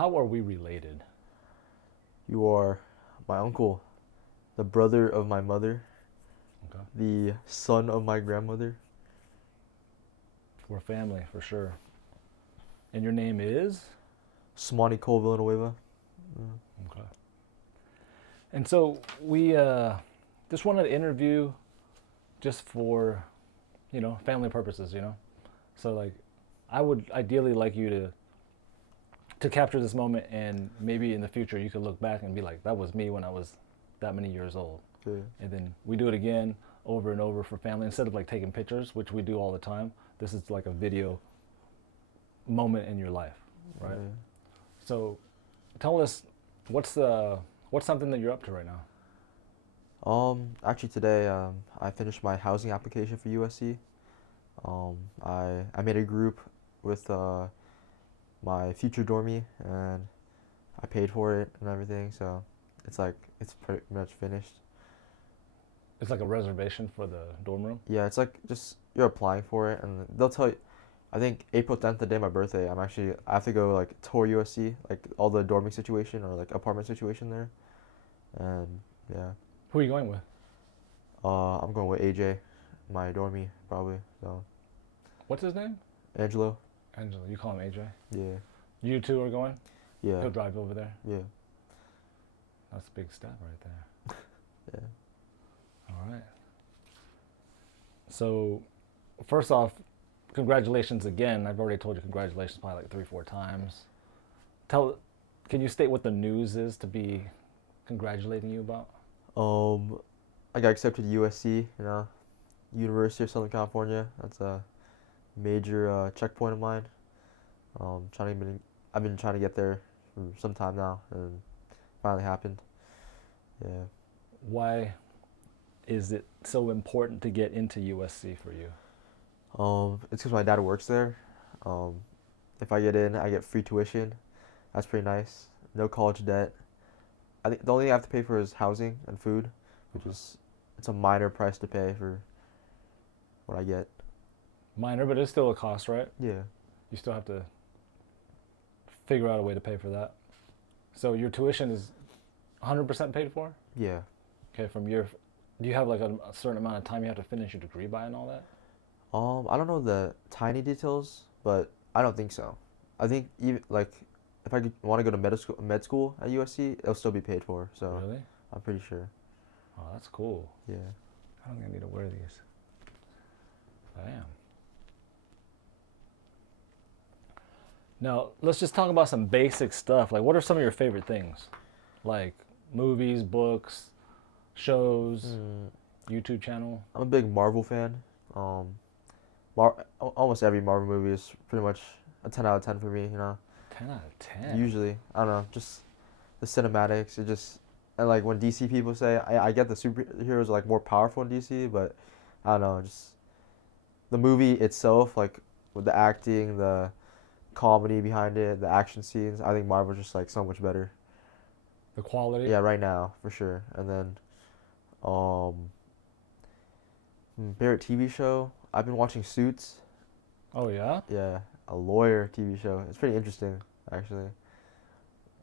How are we related? You are my uncle, the brother of my mother, Okay. the son of my grandmother. We're family for sure. And your name is? Samani Cole Villanueva. Okay. And so we just wanted to interview just for, family purposes. So like I would ideally like you to capture this moment, and maybe in the future you could look back and be like, that was me when I was that many years old. Yeah. And then we do it again over and over for family instead of like taking pictures, which we do all the time. This is like a video moment in your life, right? Yeah. So tell us what's something that you're up to right now. Actually today, I finished my housing application for USC. I made a group with my future dormie, and I paid for it and everything. So it's pretty much finished. It's like a reservation for the dorm room. Yeah, it's like just you're applying for it, and they'll tell you. I think April 10th, the day of my birthday, I have to go like tour USC, like all the dorming situation or like apartment situation there, and yeah. Who are you going with? I'm going with AJ, my dormie probably. So What's his name? Angelo, Angela. You call him AJ. yeah, You two are going. yeah, He'll drive over there. yeah, That's a big step right there. yeah. All right. So, first off, congratulations again. I've already told you congratulations probably like 3, 4 times. Tell, can you state what the news is to be congratulating you about? Um, I got accepted to USC, University of Southern California. That's a major checkpoint of mine. I've been trying to get there for some time now, and finally happened. Yeah. Why is it so important to get into USC for you? It's because my dad works there. Um, if I get in, I get free tuition. That's pretty nice. No college debt. I think the only thing I have to pay for is housing and food, which is it's a minor price to pay for what I get. Minor, but it's still a cost, right? Yeah. You still have to figure out a way to pay for that. So your tuition is 100% paid for? Yeah. Okay, do you have like a certain amount of time you have to finish your degree by and all that? I don't know the tiny details, but I don't think so. I think even like if I want to go to med school at USC, it'll still be paid for. So Really? I'm pretty sure. Oh, that's cool. Yeah. I don't think I need to wear these. Damn. Now, let's just talk about some basic stuff. Like, what are some of your favorite things? Like, movies, books, shows, Mm, YouTube channel? I'm a big Marvel fan. Um, almost every Marvel movie is pretty much a 10 out of 10 for me. 10 out of 10. Usually, I don't know, just the cinematics. And like when DC people say, I get the superheroes are like more powerful in DC, but I don't know, just the movie itself, like with the acting, the comedy behind it, the action scenes. I think Marvel's just like so much better. The quality? Yeah, right now for sure. And then, um, favorite TV show. I've been watching Suits. Oh, yeah? Yeah, a lawyer TV show. It's pretty interesting, actually.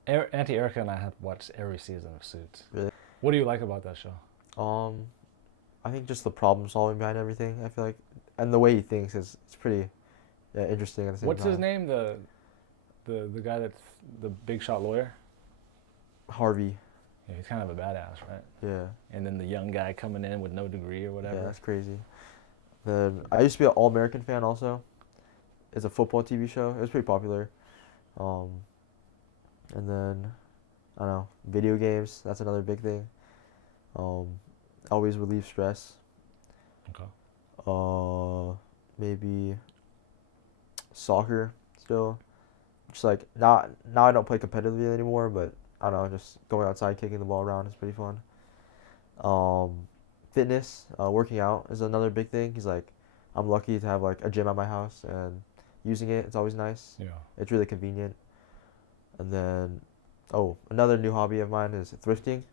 Auntie Erica and I have watched every season of Suits. Really. What do you like about that show? Um, I think just the problem solving behind everything. I feel like, and the way he thinks is it's pretty interesting at the same What's his time. name? The guy that's the big shot lawyer? Harvey. Yeah, he's kind of a badass, right? Yeah, And then the young guy coming in with no degree or yeah, whatever. that's crazy. Then I used to be an All American fan also. It's a football TV show. It was pretty popular. Um, and then I don't know, video games. That's another big thing. Um, always relieve stress. Okay. Maybe soccer still. Just like not now I don't play competitively anymore, but I don't know, just going outside kicking the ball around is pretty fun. Um, Fitness, working out is another big thing. He's like, I'm lucky to have like a gym at my house and using it. It's always nice. Yeah. It's really convenient. And then, oh, another new hobby of mine is thrifting.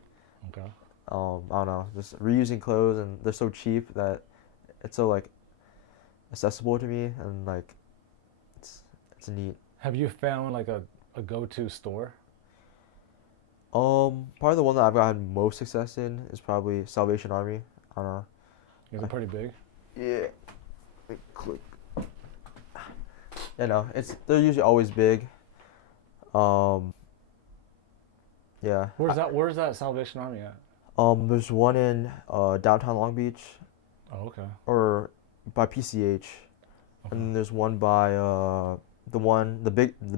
Okay. I don't know, just reusing clothes, and they're so cheap that it's so like accessible to me, and like it's neat. Have you found like a go-to store? Probably the one that I've gotten most success in is probably Salvation Army. I don't know. Is it pretty big? Yeah. Let me click. You know, they're usually always big. Um, yeah. Where's that Salvation Army at? There's one in downtown Long Beach Oh, okay. or by PCH, Okay. and then there's one by the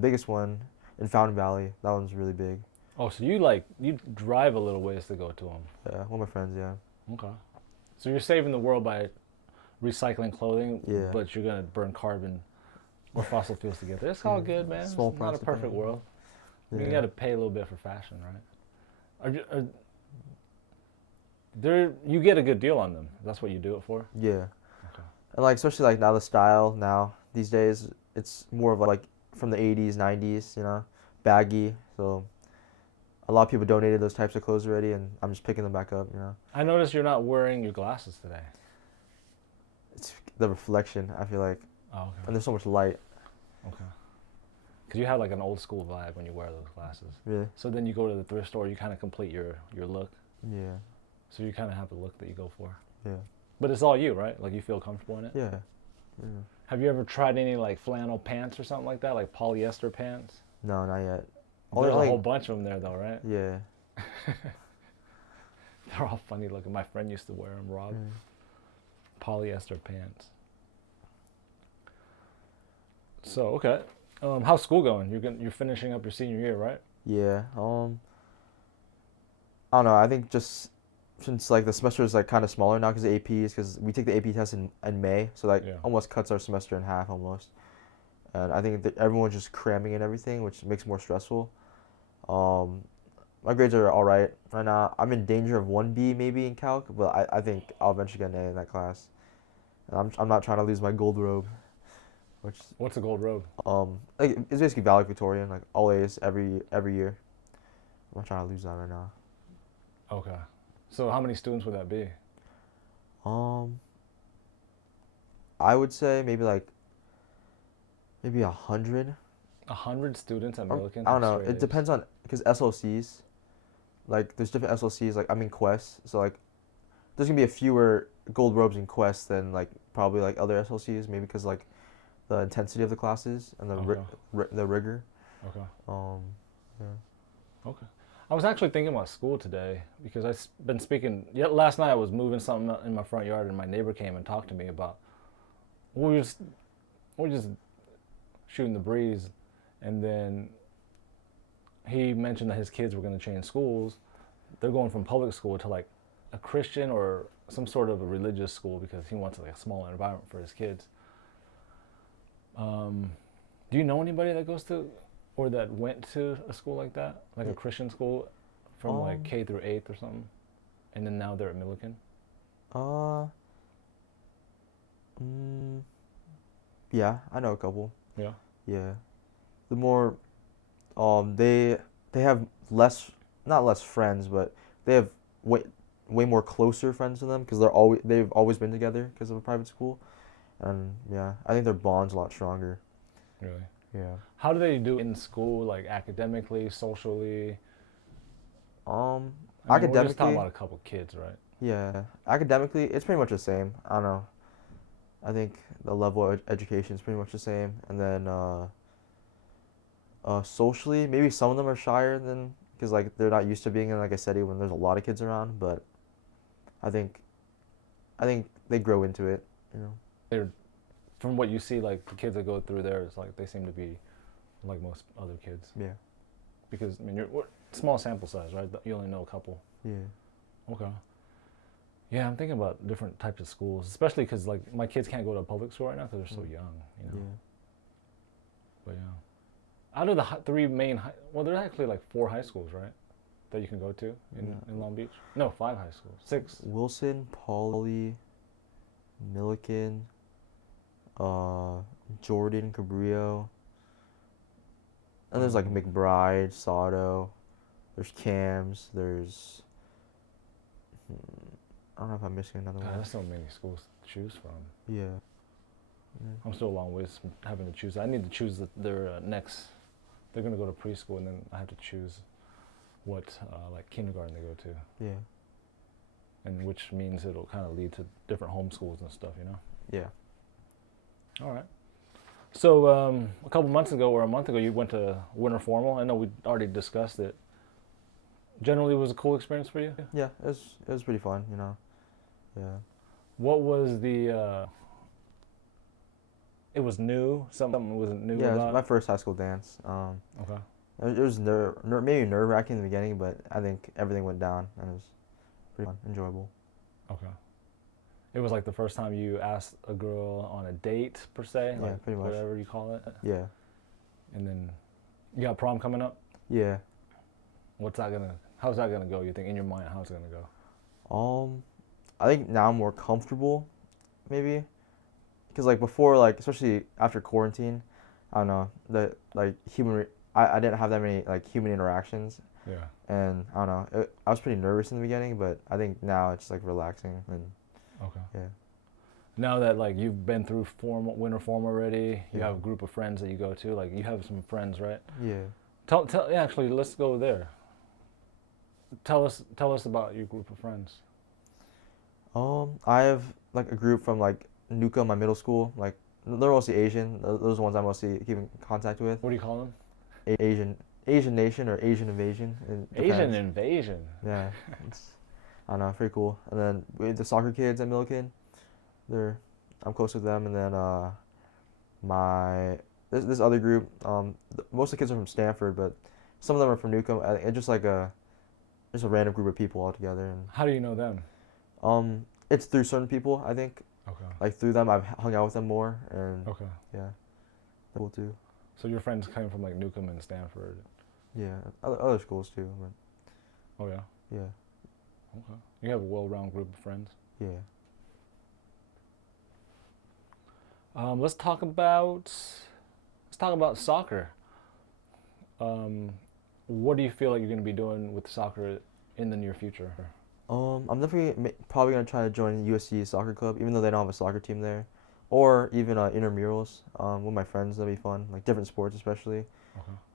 biggest one in Fountain Valley. That one's really big. Oh, so you drive a little ways to go to them. Yeah, one of my friends. Yeah. Okay. So you're saving the world by recycling clothing, Yeah. but you're gonna burn carbon or fossil fuels to get there. It's all good, man. Small It's not a price to perfect pay. world. Yeah. You got to pay a little bit for fashion, right? There, you get a good deal on them. That's what you do it for. Yeah. Okay. And like especially like now the style now these days it's more of like from the 80s, 90s, you know, baggy. So a lot of people donated those types of clothes already, and I'm just picking them back up, you know. I noticed you're not wearing your glasses today. It's the reflection, I feel like, Oh, okay. and there's so much light. Okay. Because you have like an old school vibe when you wear those glasses. Really? So then you go to the thrift store, you kind of complete your look. Yeah. So you kind of have the look that you go for. Yeah. But it's all you, right? Like you feel comfortable in it? Yeah. Yeah. Have you ever tried any like flannel pants or something like that? Like polyester pants? No, not yet. There's a Only- whole bunch of them there though, right? Yeah. They're all funny looking. My friend used to wear them, Rob. Mm. Polyester pants. So, okay. How's school going? You're finishing up your senior year, right? Yeah. I don't know. I think just since like the semester is like kind of smaller now because of APs, because we take the AP test in May, so like Yeah. almost cuts our semester in half almost. And I think that everyone's just cramming in everything, which makes it more stressful. My grades are all right now. I'm in danger of 1B maybe in calc, but I think I'll eventually get an A in that class. And I'm not trying to lose my gold robe, which What's a gold robe? like it's basically valedictorian, like all A's every year. I'm not trying to lose that right now. Okay. So how many students would that be? Um, I would say maybe 100. 100 students at Or- Millikan? I don't have know. straight It A's? depends on because SLCs, like there's different SLCs. Like I'm in Quest, so like there's gonna be a fewer gold robes in Quest than like probably like other SLCs, maybe because like the intensity of the classes and Okay. the rigor. Okay. Yeah. Okay. I was actually thinking about school today because been speaking. Yeah, last night I was moving something in my front yard, and my neighbor came and talked to me about. We were just shooting the breeze, and then he mentioned that his kids were going to change schools. They're going from public school to like a Christian or some sort of a religious school because he wants like a smaller environment for his kids. Do you know anybody that goes to or that went to a school like that, like a Christian school, from like K through 8th or something, and then now they're at Millikan? Uh. Mm, yeah, I know a couple. Yeah. Yeah. The more, they have not less friends, but they have way more closer friends to them because they've always been together because of a private school, and yeah, I think their bond's a lot stronger. Really? Yeah. How do they do in school, like academically, socially? I mean, we're just talking Academically, about a couple kids, right? yeah, academically, it's pretty much the same. I don't know. I think the level of education is pretty much the same, and then socially, maybe some of them are shyer than because like they're not used to being in like a city when there's a lot of kids around. But I think, I think they grow into it, you know. They're, from what you see, like the kids that go through there, it's like they seem to be like most other kids. Yeah. Because I mean, small sample size, right? You only know a couple. Yeah. Okay. Yeah, I'm thinking about different types of schools, especially because like my kids can't go to a public school right now because they're so young, you know. Yeah. But yeah, out of the three main, well, there's actually like 4 high schools, right, that you can go to in Long Beach. No, 5 high schools, 6. Wilson, Pauley, Milliken, Jordan, Cabrillo, and there's like McBride, Sado. There's Cams. There's I don't know if I'm missing another God, one. that's so many schools to choose from. Yeah. I'm still a long ways from having to choose. I need to choose their they're gonna go to preschool, and then I have to choose what like kindergarten they go to, Yeah. and which means it'll kind of lead to different homeschools and stuff, you know. Yeah. All right. So a couple months ago or a month ago, you went to winter formal. I know we already discussed it. Generally, it was a cool experience for you. Yeah. It was pretty fun, you know. Yeah. What was the? It was new. Something wasn't new Yeah, it was about. my first high school dance. Okay. It was maybe nerve-wracking in the beginning, but I think everything went down and it was pretty fun, enjoyable. Okay. It was like the first time you asked a girl on a date per se, Yeah, like pretty much. whatever you call it. Yeah. And then you got prom coming up. Yeah. How's that gonna go? You think in your mind, how's it gonna go? I think now I'm more comfortable, maybe, because like before, like especially after quarantine, I don't know I didn't have that many like human interactions, Yeah. and I don't know, I was pretty nervous in the beginning, but I think now it's like relaxing and Okay. yeah. Now that like you've been through winter form already, you Yeah. have a group of friends that you go to. Like you have some friends, right? Yeah. Yeah, actually, let's go there. Tell us about your group of friends. I have like a group from like Nuka, my middle school. Like they're mostly Asian. Those are the ones I mostly keep in contact with. What do you call them? Asian nation or Asian invasion. It Asian depends. invasion. Yeah, it's I don't know, pretty cool. And then the soccer kids at Milliken, they're I'm close with them. And then my this other group, most of the kids are from Stanford, but some of them are from Newcomb. It's just a random group of people all together. And How do you know them? it's through certain people, I think. Okay. Like through them, I've hung out with them more, and Okay. yeah, they're cool too. So your friends came from like Newcomb and Stanford. Yeah, other schools too, but Oh yeah. yeah, Okay. You have a well-rounded group of friends. yeah. Let's talk about soccer. What do you feel like you're going to be doing with soccer in the near future? I'm definitely probably gonna try to join USC soccer club, even though they don't have a soccer team there, or even intramurals. With my friends, that'd be fun. Like different sports, especially.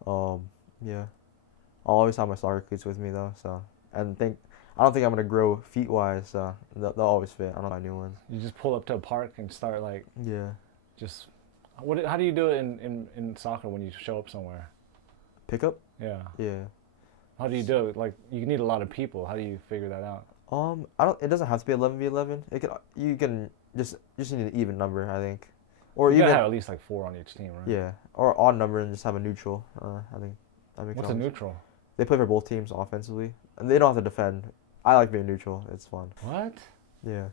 Okay. Yeah. I'll always have my soccer cleats with me though, so I don't think I'm gonna grow feet wise, so they'll always fit. I don't buy new ones. You just pull up to a park and start like Yeah. just how do you do it in soccer when you show up somewhere? Pickup? Yeah. Yeah. How do you do it? Like you need a lot of people. How do you figure that out? I don't. It doesn't have to be 11v11. You can just need an even number, I think, or You even gotta have at least like 4 on each team, right? yeah, or odd number and just have a neutral. I think that makes What's a sense. neutral? They play for both teams offensively, and they don't have to defend. I like being neutral. It's fun. What? Yeah.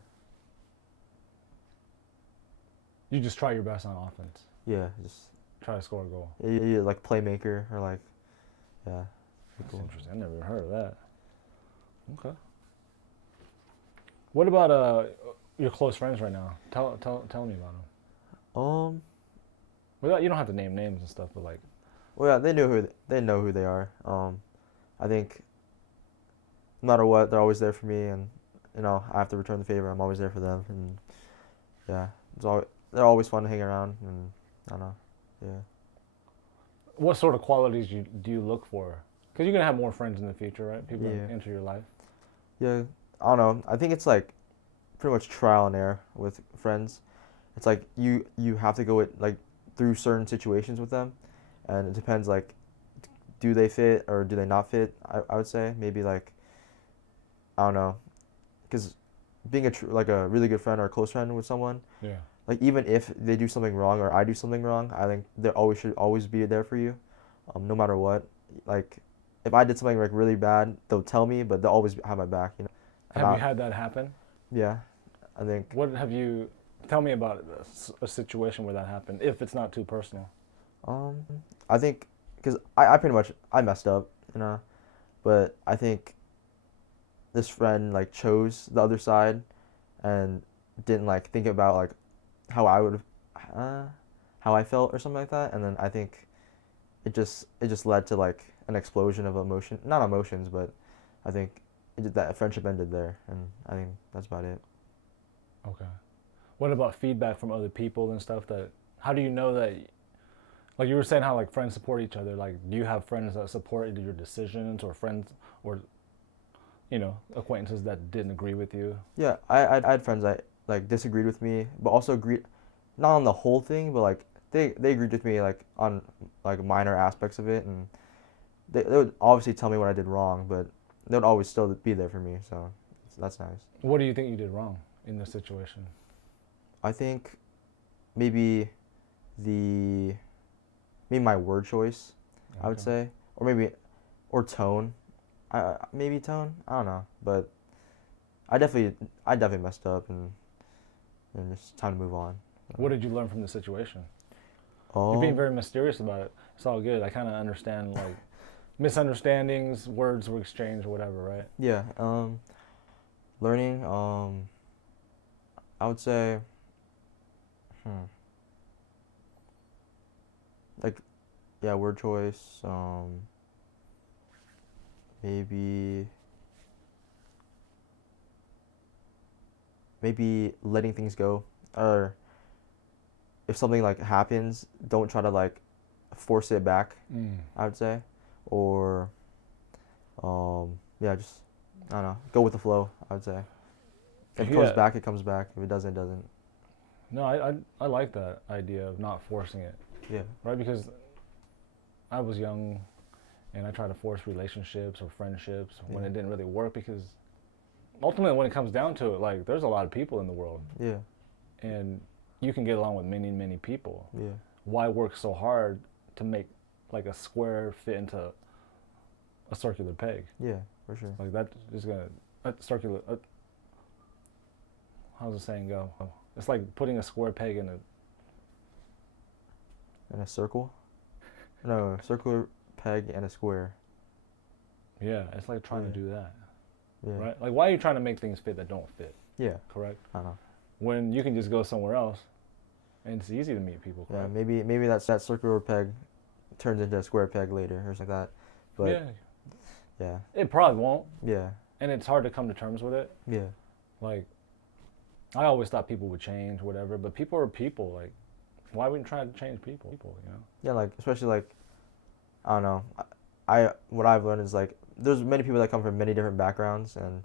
You just try your best on offense. Yeah. Just Try to score a goal. yeah, like playmaker or like yeah. That's Cool. interesting. I never even heard of that. Okay. What about your close friends right now? Tell me about them. Um. You don't have to name names and stuff, but like, Well, yeah, they know who they are. I think no matter what, they're always there for me, and I have to return the favor. I'm always there for them, and yeah, they're always fun to hang around, and I don't know, yeah. what sort of qualities do you look for? Because you're gonna have more friends in the future, right? People Yeah. enter your life. Yeah, I don't know. I think it's like pretty much trial and error with friends. It's like you have to go like through certain situations with them, and it depends like do they fit or do they not fit. I would say maybe like I don't know, because being like a really good friend or a close friend with someone, Yeah. like even if they do something wrong or I do something wrong, I think they always should always be there for you, no matter what. Like if I did something like really bad, they'll tell me, but they'll always have my back. And Have you had that happen? yeah, I think. What have you? Tell me about a situation where that happened, if it's not too personal. Um, I think because I pretty much I messed up, but I think this friend like chose the other side and didn't like think about like how I would how I felt or something like that, and then I think it just led to like an explosion of emotion, not emotions, but I think that friendship ended there, and I think that's about it. Okay. What about feedback from other people and stuff? How do you know that? Like you were saying how like friends support each other. Like, do you have friends that supported your decisions, or friends, or acquaintances that didn't agree with you? Yeah, I had friends that like disagreed with me, but also agreed not on the whole thing, but like they agreed with me like on like minor aspects of it, and they would obviously tell me what I did wrong, but they would always still be there for me, so that's nice. What do you think you did wrong in this situation? I think maybe the maybe my word choice, I would Okay. say, or maybe or tone. Maybe tone. I don't know, but I definitely messed up, and it's time to move on. What did you learn from the situation? You're being Um, very mysterious about it. It's all good. I kind of understand like misunderstandings, words were exchanged, or whatever, right? yeah. Learning. I would say, hmm, like yeah, word choice. Maybe maybe letting things go, or if something like happens, don't try to like force it back. Mm. I would say, or yeah, just I don't know, go with the flow. I would say if it comes Yeah. back, it comes back. If it doesn't, it doesn't. No, I like that idea of not forcing it, Yeah, right? Because I was young and I tried to force relationships or friendships when yeah, it didn't really work because ultimately when it comes down to it, like there's a lot of people in the world yeah, and you can get along with many, many people. yeah, Why work so hard to make like a square fit into a circular peg? yeah, for sure. Like that is gonna circular. How's the saying go? It's like putting a square peg in a. And a circle? No, circular peg and a square. Yeah, it's like trying to Yeah, do that, yeah, right? Like why are you trying to make things fit that don't fit? yeah. Correct. I don't know. When you can just go somewhere else, and it's easy to meet people. Yeah, Correct. maybe that circular peg turns into a square peg later or something like that. But Yeah, yeah, it probably won't, yeah, and it's hard to come to terms with it. yeah, Like I always thought people would change, whatever, but people are people. Like why wouldn't try to change people? yeah. Like especially like I don't know. I what I've learned is like there's many people that come from many different backgrounds, and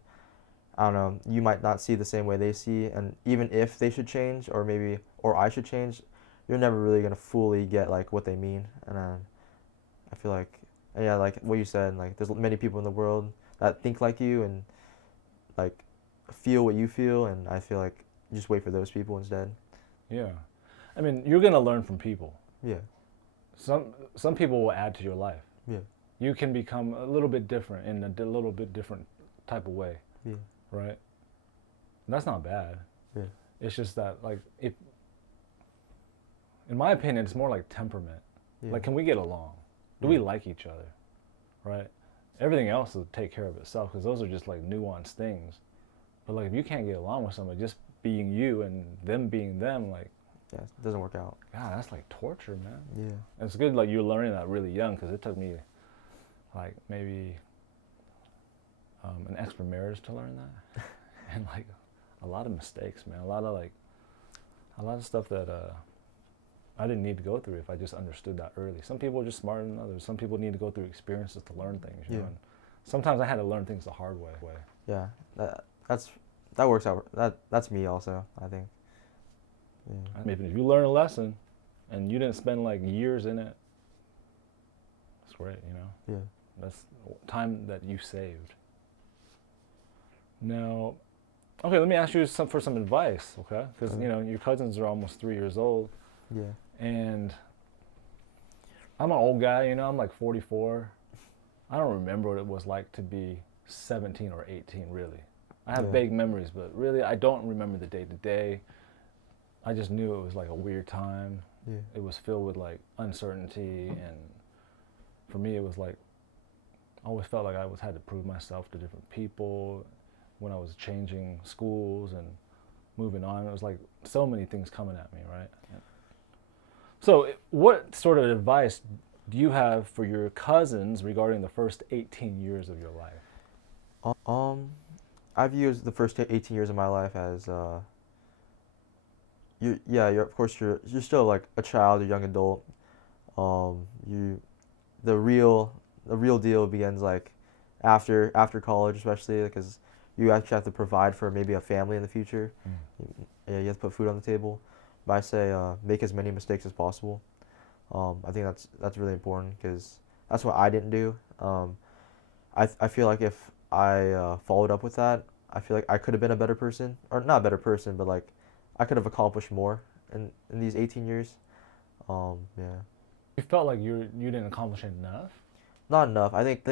I don't know. You might not see the same way they see, and even if they should change, or maybe or I should change, you're never really gonna fully get like what they mean. And I feel like yeah, like what you said, like there's many people in the world that think like you and like feel what you feel, and I feel like you just wait for those people instead. Yeah, I mean you're gonna learn from people. Yeah, Some people will add to your life. yeah, You can become a little bit different in a little bit different type of way, yeah, right? And that's not bad. yeah, It's just that, like, if, in my opinion, it's more like temperament. yeah, Like, can we get along? Do yeah, we like each other, right? Everything else will take care of itself because those are just like nuanced things. But like, if you can't get along with somebody, just being you and them being them, like, yeah. It doesn't work out. God, that's like torture, man. Yeah, And it's good like you're learning that really young because it took me like maybe an extra marriage to learn that, and like a lot of mistakes, man. A lot of stuff that I didn't need to go through if I just understood that early. Some people are just smarter than others. Some people need to go through experiences to learn things, you know. yeah, And sometimes I had to learn things the hard way. yeah. That's that works out. That's me also. I think. Yeah, I mean, if you learn a lesson and you didn't spend like years in it, it's great, you know. yeah, That's time that you saved. Now, okay, let me ask you for some advice, okay? Because okay, you know your cousins are almost 3 years old, yeah, and I'm an old guy. You know, I'm like 44. I don't remember what it was like to be 17 or 18. Really, I have yeah, vague memories, but really, I don't remember the day to day. I just knew it was like a weird time. yeah, It was filled with like uncertainty, and for me, it was like I always felt like I was had to prove myself to different people when I was changing schools and moving on. It was like so many things coming at me, right? So, what sort of advice do you have for your cousins regarding the first 18 years of your life? Um, I've used the first 18 years of my life as you yeah, you're of course you're still like a child, a young adult. You the real deal begins like after college, especially because you actually have to provide for maybe a family in the future. Mm. Yeah, you have to put food on the table. But I say make as many mistakes as possible. I think that's really important because that's what I didn't do. I feel like if I followed up with that, I feel like I could have been a better person, or not a better person, but like I could have accomplished more in these 18 years. Yeah, You felt like you didn't accomplish enough. not enough. I don't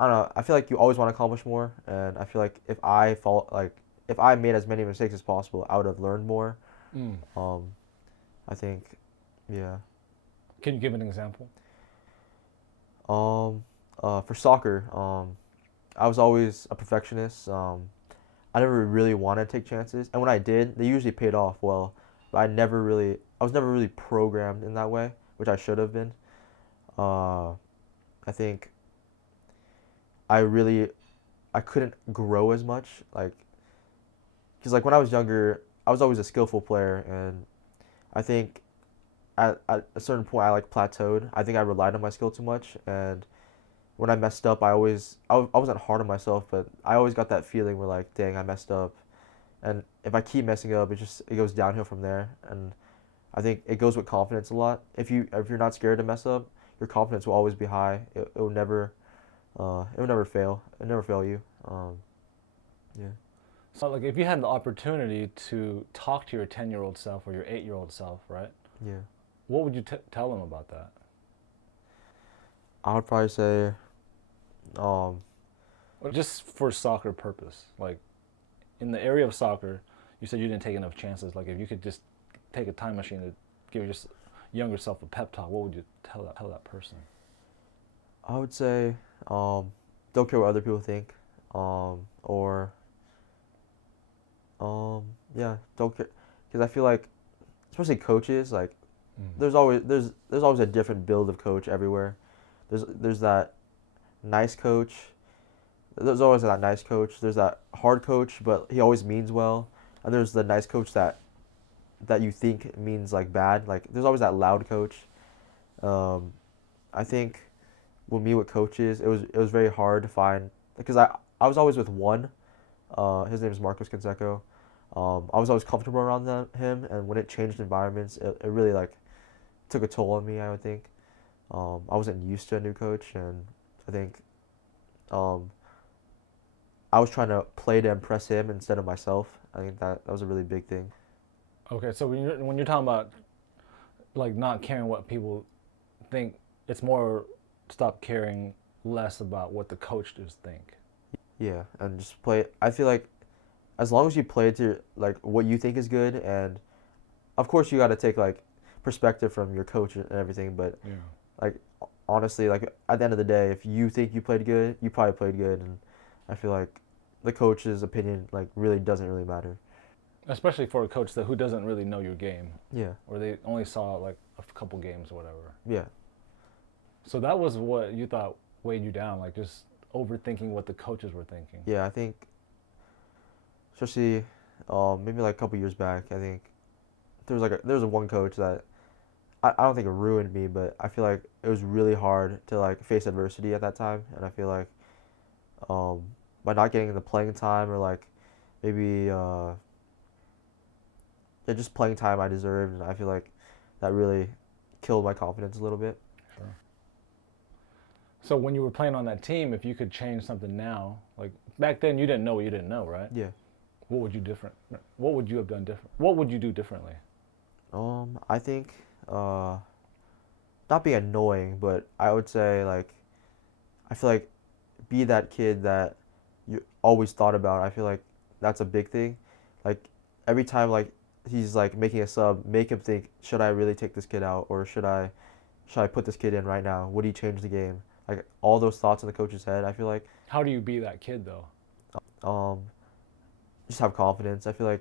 know. I feel like you always want to accomplish more, and I feel like if I made as many mistakes as possible, I would have learned more. Mm. Um, I think, yeah. Can you give an example? For soccer, I was always a perfectionist. I never really wanted to take chances, and when I did, they usually paid off well. But I was never really programmed in that way, which I should have been. Uh, I think I really, I couldn't grow as much, like, because like when I was younger, I was always a skillful player, and I think at a certain point I like plateaued. I think I relied on my skill too much, and when I messed up, I wasn't hard on myself, but I always got that feeling where like, dang, I messed up. And if I keep messing up, it goes downhill from there. And I think it goes with confidence a lot. If you're not scared to mess up, your confidence will always be high. It will never fail. It will never fail you. Yeah. So, like, if you had the opportunity to talk to your 10-year-old self or your 8-year-old self, right? Yeah. What would you tell them about that? I would probably say, um, Or just for soccer purpose, like in the area of soccer, you said you didn't take enough chances. Like, if you could just take a time machine to give your younger self a pep talk, what would you tell that person? I would say, don't care what other people think, or yeah, don't care, because I feel like, especially coaches, like Mm. there's always a different build of coach everywhere. There's that nice coach. There's always that nice coach. There's that hard coach, but he always means well. And there's the nice coach that you think means like bad. Like there's always that loud coach. Um, I think with me with coaches, it was very hard to find because I was always with one. His name is Marcos Canseco. I was always comfortable around him, and when it changed environments, it really like took a toll on me. I would think. I wasn't used to a new coach, and I think um, I was trying to play to impress him instead of myself. I think that was a really big thing. Okay, so when you're talking about like not caring what people think, it's more stop caring less about what the coaches think. Yeah, and just play. I feel like as long as you play to like what you think is good, and of course you got to take like perspective from your coach and everything, but Yeah. like honestly, like at the end of the day, if you think you played good, you probably played good, and I feel like the coach's opinion like really doesn't really matter. Especially for a coach that who doesn't really know your game, Yeah, or they only saw like a couple games or whatever. yeah, So that was what you thought weighed you down, like just overthinking what the coaches were thinking. yeah. I think especially maybe like a couple years back, I think there was a one coach that I don't think it ruined me, but I feel like it was really hard to like face adversity at that time, and I feel like um, by not getting the playing time or like maybe yeah, just playing time I deserved, and I feel like that really killed my confidence a little bit. Sure. So when you were playing on that team, if you could change something now, like back then you didn't know what you didn't know, right? Yeah. What would you different? What would you have done different? What would you do differently? I think not being annoying, but I would say like I feel like be that kid that you always thought about. I feel like that's a big thing. Like every time like he's like making a sub, make him think, should I really take this kid out or should I put this kid in right now? Would he change the game? Like all those thoughts in the coach's head. I feel like How do you be that kid though? um just have confidence. I feel like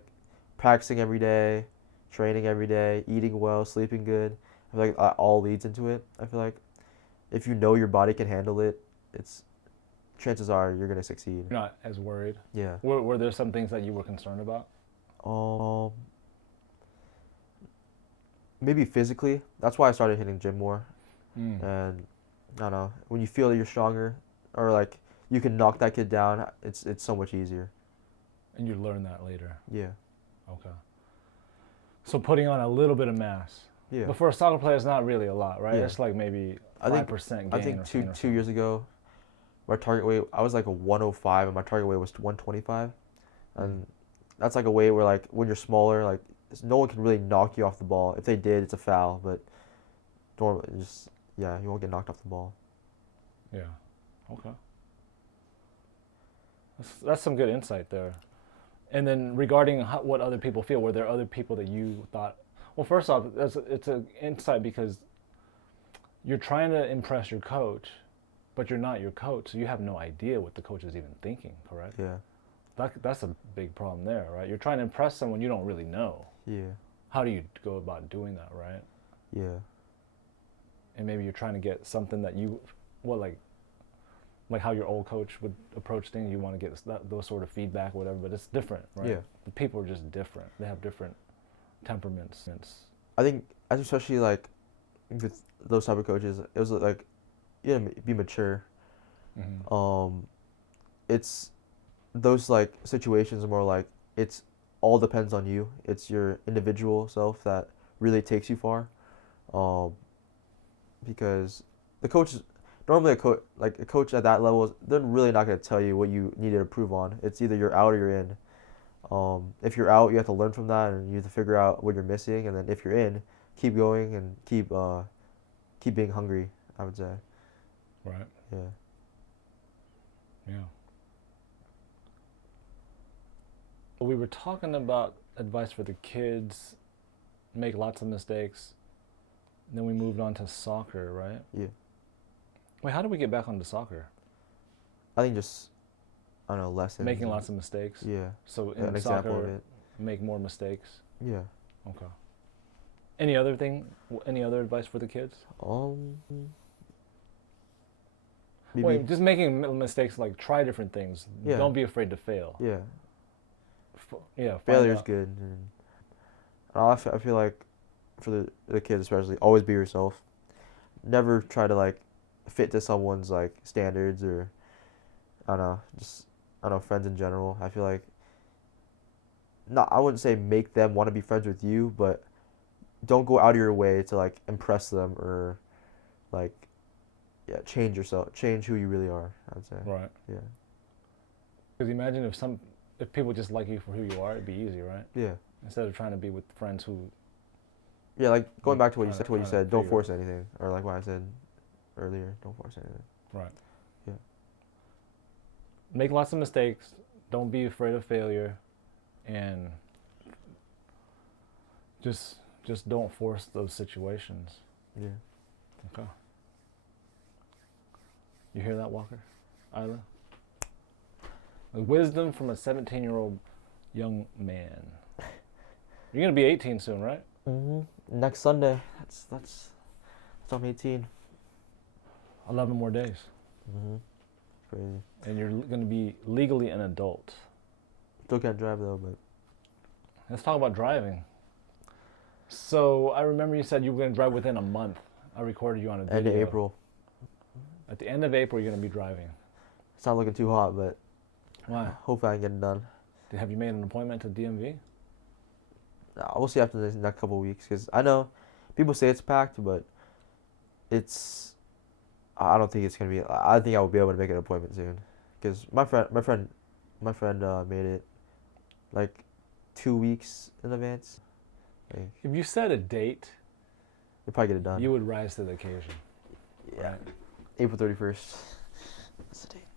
practicing every day, training every day, eating well, sleeping good. I feel like that all leads into it. I feel like if you know your body can handle it, it's chances are you're gonna succeed. You're not as worried. Yeah. Were there some things that you were concerned about? Um, maybe physically. That's why I started hitting gym more. Mm. And I don't know, when you feel you're stronger, or like you can knock that kid down, it's so much easier. And you learn that later. Yeah. Okay. So putting on a little bit of mass. Yeah. But for a soccer player, it's not really a lot, right? Yeah. It's like maybe I think 5% I gain think or two something. two years ago, my target weight, I was like a 105 and my target weight was 125. And that's like a weight where like when you're smaller, like no one can really knock you off the ball. If they did, it's a foul, but normally just yeah, you won't get knocked off the ball. Yeah. Okay. That's some good insight there. And then regarding what other people feel, were there other people that you thought? Well, first off, it's an insight because you're trying to impress your coach, but you're not your coach, so you have no idea what the coach is even thinking. Correct? Yeah. That's a big problem there, right? You're trying to impress someone you don't really know. Yeah. How do you go about doing that, right? Yeah. And maybe you're trying to get something that you, well, like how your old coach would approach things. You want to get those sort of feedback, or whatever. But it's different, right? Yeah. The people are just different. They have different temperaments. I think especially like with those type of coaches, it was like you gotta be mature. Mm-hmm. It's those like situations are more like it's all depends on you. It's your individual self that really takes you far. Um, because the coach normally a coach at that level they're really not going to tell you what you need to improve on. It's either you're out or you're in. If you're out, you have to learn from that and you have to figure out what you're missing, and then if you're in, keep going and keep being hungry, I would say. Right. Yeah. Yeah. We were talking about advice for the kids, make lots of mistakes. Then we moved on to soccer, right? Yeah. Wait, how did we get back onto soccer? I think just I don't know, lessons. Making lots of mistakes. Yeah. So An in example of soccer, it. make more mistakes. Yeah. Okay. Any other thing? Any other advice for the kids? Maybe. Wait, just making mistakes. Like try different things. Yeah. Don't be afraid to fail. Yeah. Yeah. Failure is good. And I feel like for the kids especially, always be yourself. Never try to like fit to someone's like standards or I don't know, just I don't know, friends in general. I feel like not I wouldn't say make them want to be friends with you, but don't go out of your way to like impress them or like yeah, change yourself, change who you really are, I'd say. Right. Yeah. Because imagine if people just like you for who you are, it'd be easy, right? Yeah. Instead of trying to be with friends who. Yeah, like going back to what you Trying said, to don't figure force anything, or like what I said earlier, don't force anything. Right. Yeah. Make lots of mistakes. Don't be afraid of failure, and just don't force those situations. Yeah. Okay. You hear that, Walker? Isla? Wisdom from a 17-year-old young man. You're gonna be 18 soon, right? Next Sunday. That's I'm 18. 11 more days. Crazy. And you're gonna be legally an adult. Still can't drive though, but Let's talk about driving. So I remember you said you were gonna drive within a month. I recorded you on a video. end of April. At the end of April, you're gonna be driving. It's not looking too hot, but Why? hopefully I can get it done. Have you made an appointment to DMV? We'll see after the next couple of weeks, because I know people say it's packed, but I don't think it's gonna be. I think I will be able to make an appointment soon, because my friend made it like 2 weeks in advance. Like, If you set a date, we'll probably get it done. you would rise to the occasion. Yeah. Right? April 31st. That's the date.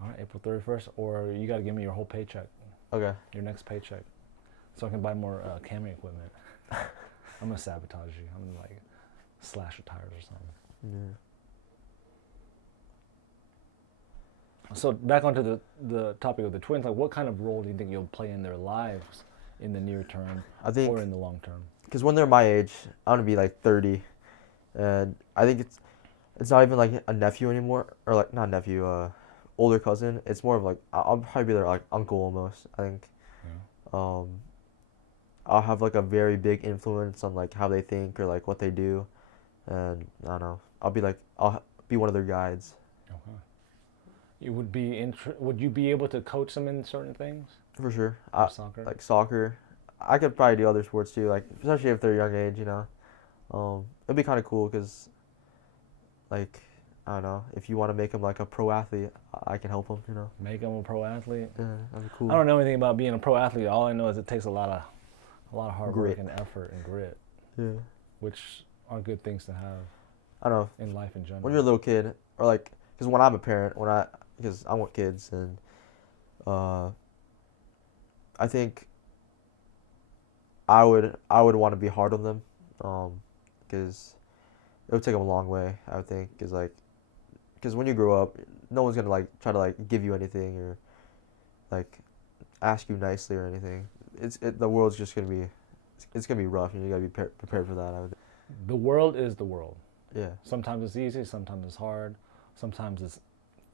All right, April 31st, or you got to give me your whole paycheck, Okay. your next paycheck, so I can buy more camming equipment. I'm gonna sabotage you. I'm gonna like slash your tires or something. Yeah. So back onto the topic of the twins, like what kind of role do you think you'll play in their lives in the near term I think or in the long term? because when they're my age, I'm gonna be like 30, and I think it's not even like a nephew anymore, or like not nephew, older cousin. It's more of like I'll probably be their like uncle almost. I think. Yeah. I'll have like a very big influence on like how they think or like what they do, and I don't know. I'll be one of their guides Okay. You would be would you be able to coach them in certain things? for sure. Or soccer? Like soccer. I could probably do other sports too, like especially if they're young age, you know. It'd be kind of cool because like I don't know if you want to make them like a pro athlete, I can help them, you know. Make them a pro athlete? Yeah, that'd be I cool. don't know anything about being a pro athlete. All I know is it takes a lot of hard work Grit. and effort and grit, Yeah. which are good things to have I don't know. in life in When you're a general. little kid, or like, because when I'm a parent, because I want kids, and uh, I think I would want to be hard on them, because it would take them a long way. I would think, because when you grow up, no one's gonna like try to like give you anything or like ask you nicely or anything. The world's just gonna be, it's gonna be rough, and you gotta be prepared for that. I would. The world is the world. Yeah. Sometimes it's easy, sometimes it's hard, sometimes it's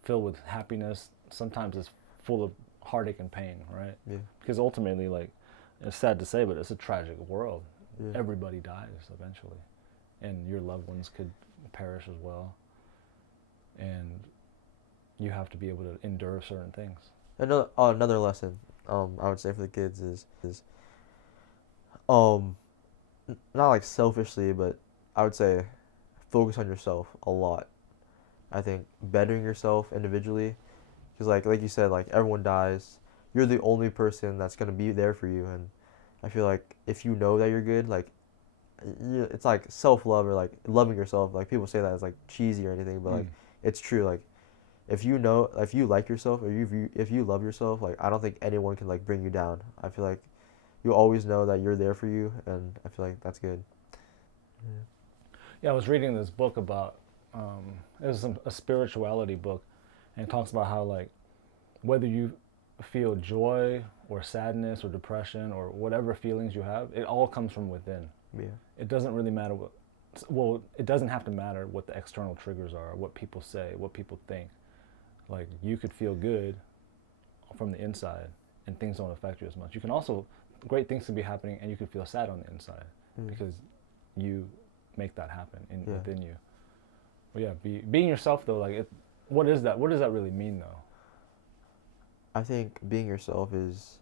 filled with happiness, sometimes it's full of heartache and pain, right? Yeah. Because ultimately, like, it's sad to say, but it's a tragic world. Yeah. Everybody dies eventually, and your loved ones could perish as well. And you have to be able to endure certain things. Another lesson, I would say for the kids is um not like selfishly, but I would say focus on yourself a lot. I think bettering yourself individually, because like you said, like everyone dies. You're the only person that's gonna be there for you, and I feel like if you know that you're good, like it's like self love or like loving yourself. Like people say that as like cheesy or anything, but like Mm. it's true. Like if you like yourself or if you love yourself, like I don't think anyone can like bring you down. I feel like you always know that you're there for you, and I feel like that's good. Yeah. Yeah, I was reading this book about, it was a spirituality book, and it talks about how, like, whether you feel joy or sadness or depression or whatever feelings you have, it all comes from within. Yeah. It doesn't really matter what, well, it doesn't have to matter what the external triggers are, what people say, what people think. Like, you could feel good from the inside and things don't affect you as much. You can also, great things can be happening and you can feel sad on the inside Mm. because you make that happen Yeah. within you. But yeah, being yourself though, like, what is that? What does that really mean though? I think being yourself is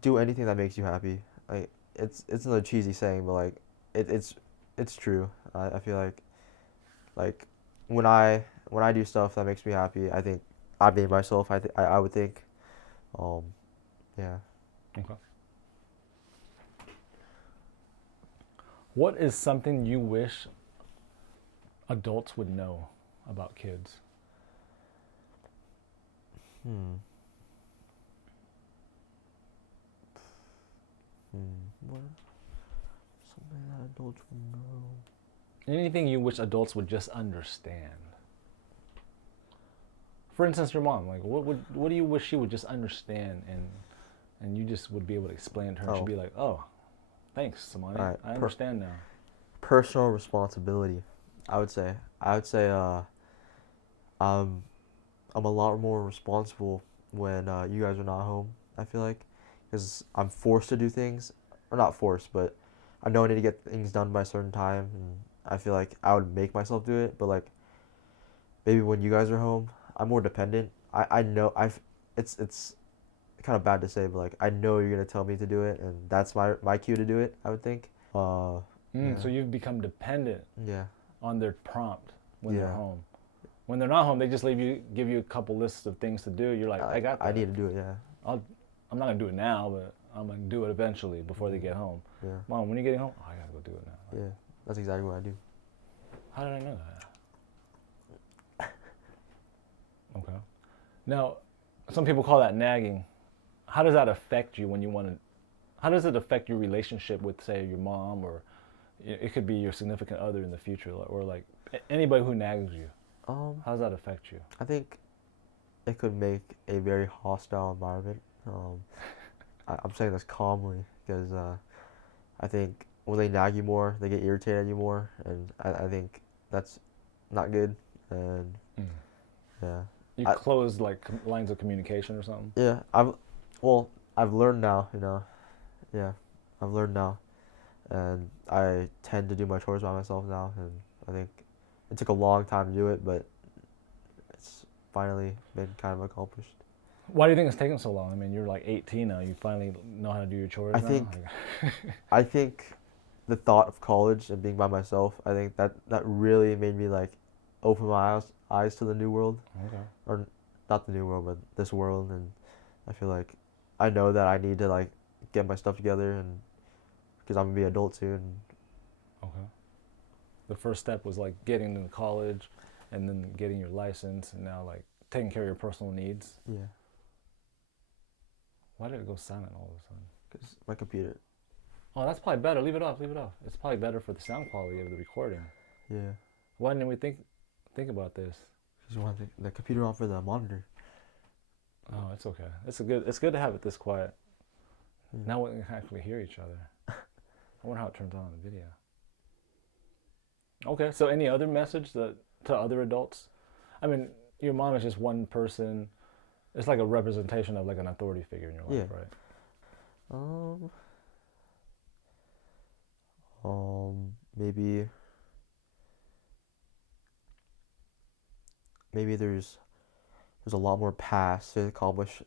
do anything that makes you happy. Like it's another cheesy saying, but like it's true. I feel like when I do stuff that makes me happy, I think I made myself. I would think, um, yeah. Okay. What is something you wish adults would know about kids? Hmm. What? Something that adults would know. Anything you wish adults would just understand. For instance, your mom. Like, what do you wish she would just understand, and you just would be able to explain it to her, and she'd Oh, be like, "Oh, thanks, Samani. all right. I understand now." Personal responsibility. I would say. I would say. I'm I'm a lot more responsible when you guys are not home. I feel like, because I'm forced to do things, or not forced, but I know I need to get things done by a certain time, and I feel like I would make myself do it. But like maybe when you guys are home, I'm more dependent. I know it's kind of bad to say, but like I know you're gonna tell me to do it, and that's my cue to do it. I would think. Yeah, So you've become dependent yeah, on their prompt when they're yeah. home. When they're not home, they just give you a couple lists of things to do. You're like, I got I that. need to do it. Yeah, I'm not gonna do it now, but I'm gonna do it eventually before they get home. yeah, Mom, when you getting home? Oh, I gotta go do it now. Like, yeah. That's exactly what I do. how did I know that? Okay. Now, some people call that nagging. How does that affect you when you want to? How does it affect your relationship with, say, your mom, or it could be your significant other in the future, or like anybody who nags you? Um, How does that affect you? I think it could make a very hostile environment. I'm saying this calmly because I think when they nag you more, they get irritated at you more, and I think that's not good. And Mm. yeah, You I close like lines of communication or something. yeah I've well I've learned now, you know. Yeah, I've learned now, and I tend to do my chores by myself now, and I think it took a long time to do it, but it's finally been kind of accomplished. Why do you think it's taking so long? I mean, you're like 18 now. You finally know how to do your I chores now. think I think the thought of college and being by myself, I think that really made me like open my eyes to the new world, Okay. or not the new world, but this world, and I feel like I know that I need to like get my stuff together, and because I'm gonna be an adult soon. Okay. The first step was like getting into college, and then getting your license, and now like taking care of your personal needs. Yeah, Why did it go silent all of a sudden? because my computer. Oh, that's probably better. Leave it off. Leave it off. It's probably better for the sound quality of the recording. Yeah, Why didn't we think about this? because you want the computer on for the monitor. Oh, it's okay. It's good to have it this quiet. Yeah. Now we can actually hear each other. I wonder how it turns on in the video. Okay, so any other message that to other adults? I mean, your mom is just one person. It's like a representation of like an authority figure in your Yeah. life, right? Um. Maybe there's a lot more paths to accomplish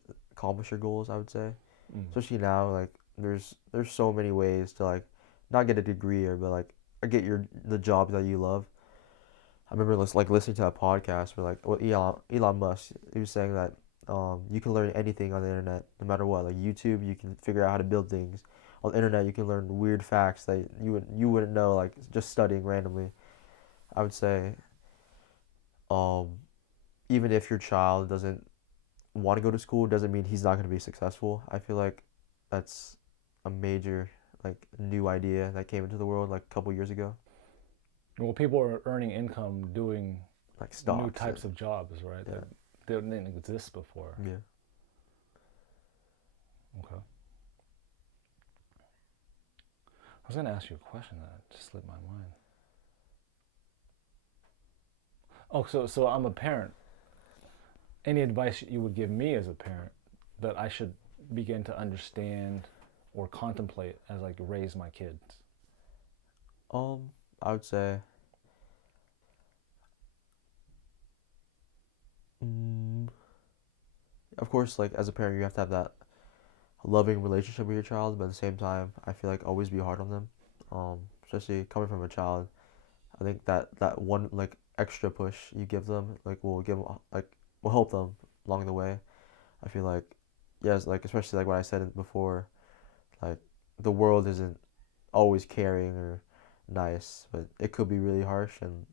your goals, I would say. Mm. Especially now, like there's so many ways to like not get a degree or but like get the job that you love. I remember like listening to a podcast where like Elon Musk, he was saying that you can learn anything on the internet no matter what. Like YouTube, you can figure out how to build things. On the internet, you can learn weird facts that you wouldn't know like just studying randomly. I would say um even if your child doesn't want to go to school, doesn't mean he's not going to be successful. I feel like that's a major like new idea that came into the world like a couple years ago, Well, people are earning income doing like new stocks and types of jobs, right? yeah, That didn't exist before. yeah. Okay. I was gonna ask you a question that just slipped my mind. Oh, so I'm a parent. Any advice you would give me as a parent that I should begin to understand or contemplate as like raise my kids? I would say, mm, of course, like as a parent, you have to have that loving relationship with your child, but at the same time, I feel like always be hard on them. Especially coming from a child, I think that one like extra push you give them, like will help them along the way. I feel like, yes, like especially like what I said before, like the world isn't always caring or nice, but it could be really harsh, and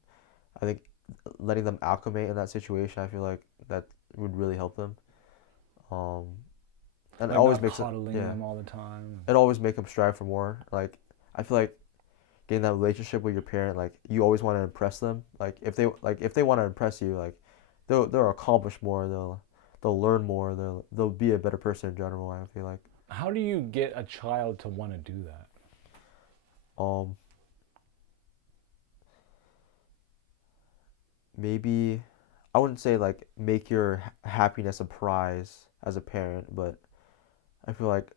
I think letting them acclimate in that situation, I feel like that would really help them. Um, and it Like always not makes it, coddling yeah, them all the time. it always make them strive for more. Like I feel like getting that relationship with your parent, like you always want to impress them. Like if they want to impress you, like they'll accomplish more. They'll learn more. They'll be a better person in general. I feel like. How do you get a child to want to do that? Um, Maybe I wouldn't say like make your happiness a prize as a parent, but I feel like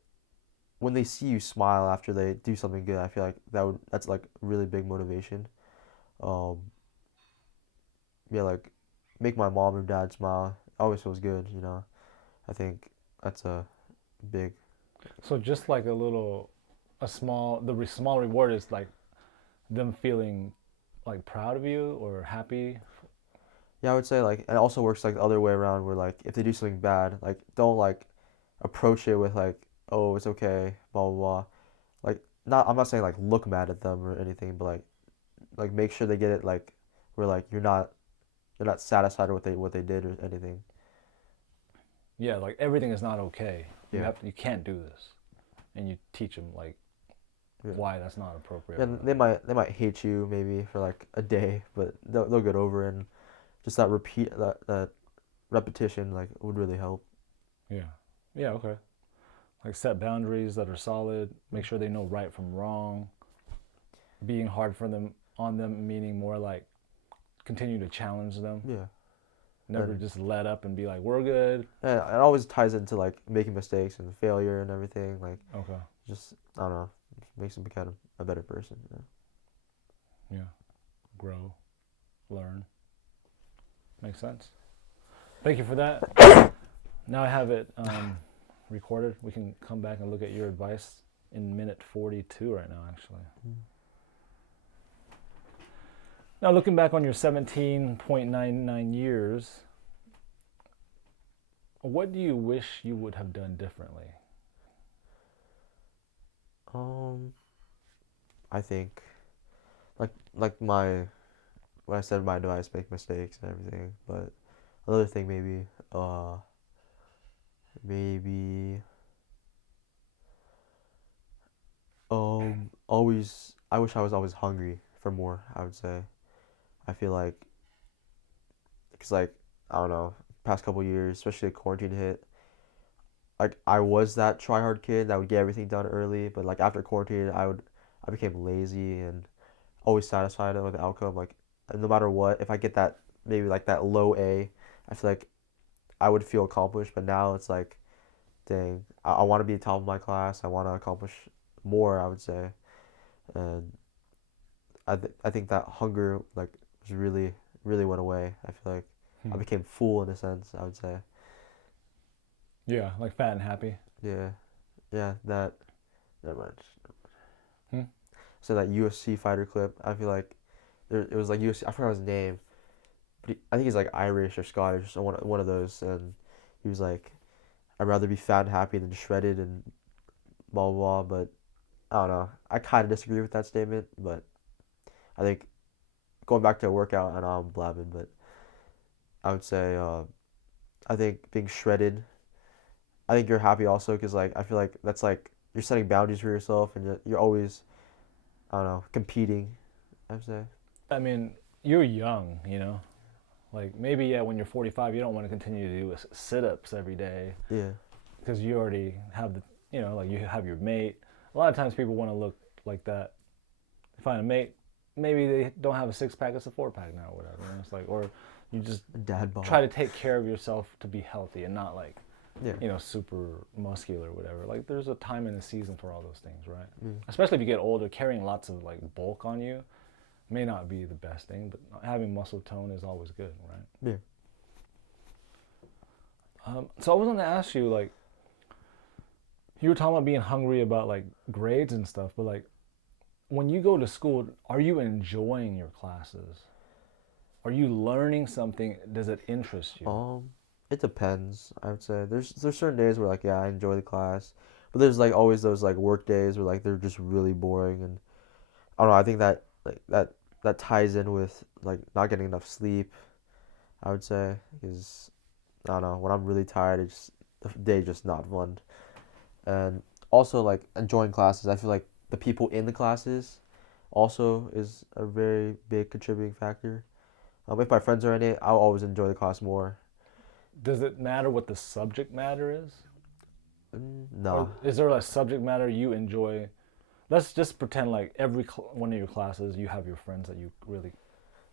when they see you smile after they do something good, I feel like that's like really big motivation. Um, yeah, like make my mom and dad smile. Always feels good, you know. I think that's a big. So just like small reward is like them feeling like proud of you or happy. Yeah, I would say like it also works like the other way around where like if they do something bad, like don't like approach it with like, oh, it's okay, blah blah blah. Like not I'm not saying like look mad at them or anything, but like make sure they get it like where like you're not satisfied with what they did or anything. Yeah, like everything is not okay. Yeah. You can't do this, and you teach them like Yeah. why that's not appropriate. And they might hate you maybe for like a day, but they'll get over it, and just that repetition like would really help. Yeah, yeah, okay. Like set boundaries that are solid. Make sure they know right from wrong. Being hard for them on them, meaning more like continue to challenge them, Yeah. Never just let up and be like, we're good. And it always ties into like making mistakes and failure and everything. Like Okay. just I don't know, just makes you become a better person. You know? Yeah. Grow, learn. Makes sense. Thank you for that. Now I have it recorded. We can come back and look at your advice in minute 42 right now, actually. Now, looking back on your 17.99 years, what do you wish you would have done differently? I think like my when I said my advice, make mistakes and everything. But another thing maybe always I wish I was always hungry for more. I would say I feel like because like I don't know past couple years, especially like quarantine hit. Like I was that try hard kid that would get everything done early, but like after quarantine, I became lazy and always satisfied with the outcome. Like no matter what, if I get that maybe like that low A, I feel like I would feel accomplished. But now it's like, dang, I want to be top of my class. I want to accomplish more. I would say, and I think that hunger like just really went away. I feel like I became full in a sense. I would say. Yeah, like fat and happy. Yeah, yeah. That never mind. Hmm? So that UFC fighter clip, I feel like it was like UFC. I forgot his name, but I think he's like Irish or Scottish, or one of those. And he was like, "I'd rather be fat and happy than shredded and blah blah blah." But I don't know. I kind of disagree with that statement, but I think going back to a workout, I know I'm blabbing, but I would say I think being shredded. I think you're happy also because like I feel like that's like you're setting boundaries for yourself and you're always I don't know competing. I'd say. I mean, you're young, you know? Like maybe, yeah, when you're 45, you don't want to continue to do sit ups every day Yeah. because you already have the, you know, like you have your mate. A lot of times people want to look like that. They find a mate, maybe they don't have a six pack, it's a four pack now or whatever. You know? It's like, or you just Dad bod. try to take care of yourself to be healthy and not like, Yeah. you know, super muscular or whatever. Like there's a time and a season for all those things, right? Yeah. Especially if you get older, carrying lots of like bulk on you may not be the best thing, but having muscle tone is always good, right? Yeah. So I was going to ask you, like, you were talking about being hungry about like grades and stuff, but like, when you go to school, are you enjoying your classes? Are you learning something? Does it interest you? It depends. I would say there's certain days where like yeah I enjoy the class, but there's like always those like work days where like they're just really boring and I don't know. I think that like that ties in with like not getting enough sleep. I would say because I don't know when I'm really tired, it's just, the day just not fun. And also like enjoying classes. I feel like the people in the classes also is a very big contributing factor. If my friends are in it, I'll always enjoy the class more. Does it matter what the subject matter is? Or No. is there a subject matter you enjoy? Let's just pretend like every one of your classes, you have your friends that you really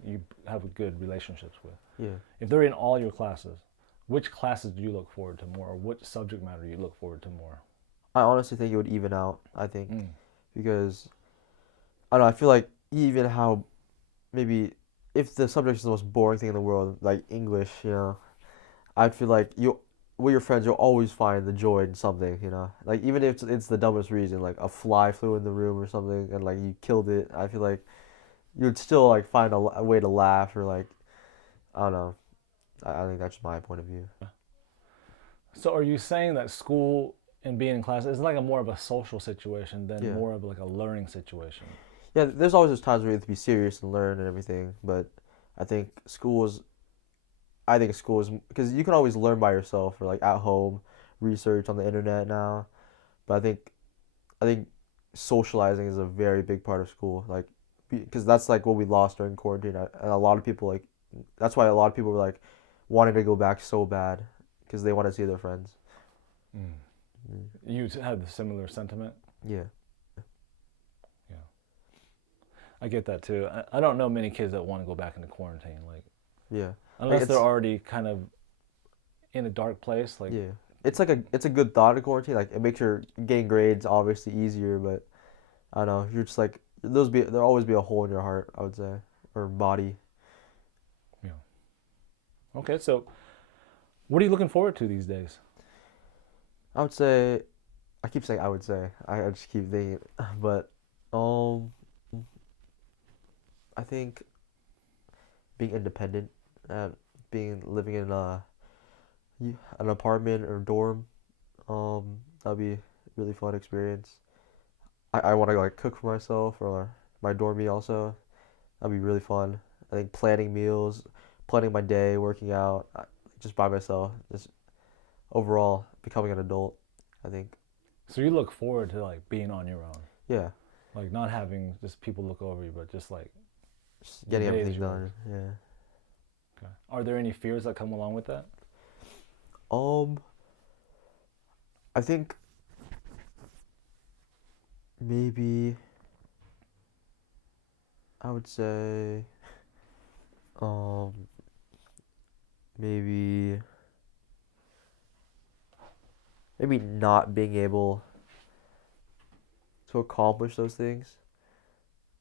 you have a good relationships with. Yeah. If they're in all your classes, which classes do you look forward to more, or which subject matter do you look forward to more? I honestly think it would even out. I think Mm. because I don't know. I feel like even how maybe if the subject is the most boring thing in the world, like English, I feel like you with your friends you'll always find the joy in something. Like even if it's the dumbest reason, like a fly flew in the room or something, and like you killed it. I feel like you'd still like find a way to laugh or like I don't know. I think that's my point of view. So are you saying that school and being in class is like a more of a social situation than Yeah. more of like a learning situation? Yeah, there's always those times where you have to be serious and learn and everything, but I think schools I think school is because you can always learn by yourself or like at home, research on the internet now. But I think socializing is a very big part of school. Like because that's like what we lost during quarantine, and a lot of people like that's why a lot of people were like wanting to go back so bad because they want to see their friends. Mm. Mm. You had the similar sentiment? Yeah, Yeah. I get that too. I don't know many kids that want to go back into quarantine. Like, yeah. Like unless they're already kind of in a dark place. Like, yeah, it's a good thought in quarantine. Like it makes your getting grades obviously easier, but I don't know. You're just like there'll always be a hole in your heart, I would say, or body. you know, okay. So, what are you looking forward to these days? I would say I keep saying I would say. I just keep thinking, but um, I think being independent, and being living in an apartment or dorm, that'd be a really fun experience. I want to like cook for myself or my dormie also. That'd be really fun. I think planning meals, planning my day, working out, just by myself, just overall becoming an adult. I think, So you look forward to like being on your own, yeah, like not having just people look over you, but just like just the getting day is everything yours. done. Yeah. Okay. Are there any fears that come along with that? Um, I think maybe I would say, um, maybe maybe not being able to accomplish those things.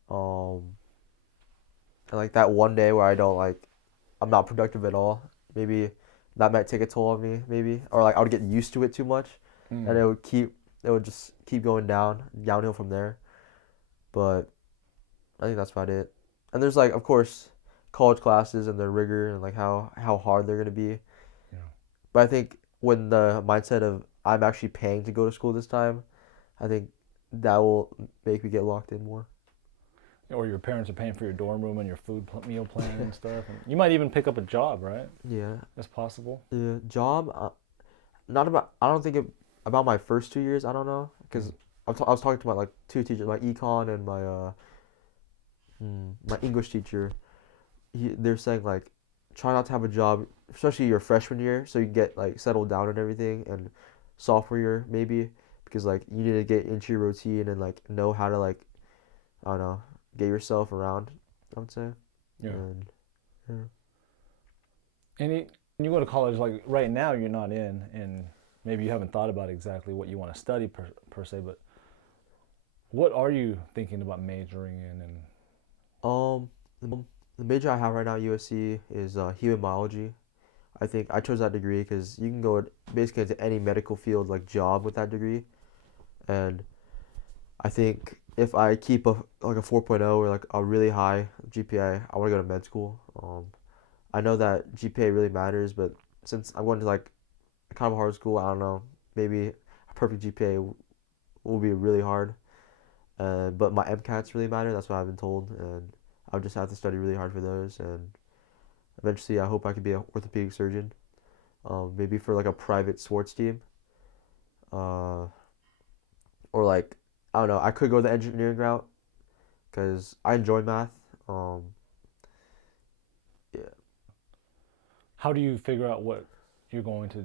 Um, and like that one day where I'm not productive at all. Maybe that might take a toll on me. Maybe or like I would get used to it too much, and Mm. it would just keep going downhill from there. But I think that's about it. And there's like of course college classes and their rigor and like how hard they're gonna be. Yeah. But I think when the mindset of I'm actually paying to go to school this time, I think that will make me get locked in more. Or your parents are paying for your dorm room and your meal plan and stuff, and you might even pick up a job, right? Yeah. That's possible. The job, not about. I don't think about my first 2 years. I don't know Mm. because I was talking to my like two teachers, my econ and my English teacher. They're saying like try not to have a job, especially your freshman year, so you get like settled down and everything, and sophomore year maybe because like you need to get into your routine and like know how to like I don't know get yourself around. I would say Yeah. and yeah. And when you go to college, like right now, you're not in, and maybe you haven't thought about exactly what you want to study per se, but what are you thinking about majoring in? And Um, the major I have right now at USC is human biology. I think I chose that degree because you can go basically into any medical field like job with that degree, and I think if I keep a 4.0 or like a really high GPA, I want to go to med school. I know that GPA really matters, but since I'm going to like kind of a hard school, I don't know, maybe a perfect GPA will be really hard. But my MCATs really matter. That's what I've been told, and I'll just have to study really hard for those. And eventually, I hope I could be an orthopedic surgeon. Maybe for like a private sports team. Uh, or like I don't know. I could go the engineering route because I enjoy math. Um, yeah, how do you figure out what you're going to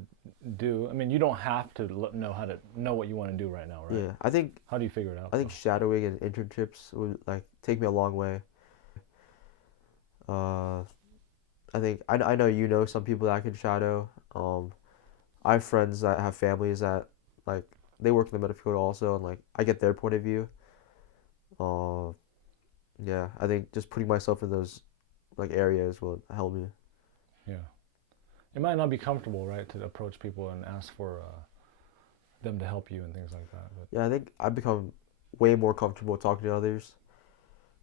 do? I mean, you don't have to know how to know what you want to do right now, right? yeah. How do you figure it out I think though? shadowing and internships would like take me a long way. Uh, I know you know some people that I can shadow. I have friends that have families that like they work in the medical field also, and like I get their point of view. Uh, yeah, I think just putting myself in those like areas will help me. Yeah. It might not be comfortable, right, to approach people and ask for them to help you and things like that. But Yeah, I think I've become way more comfortable talking to others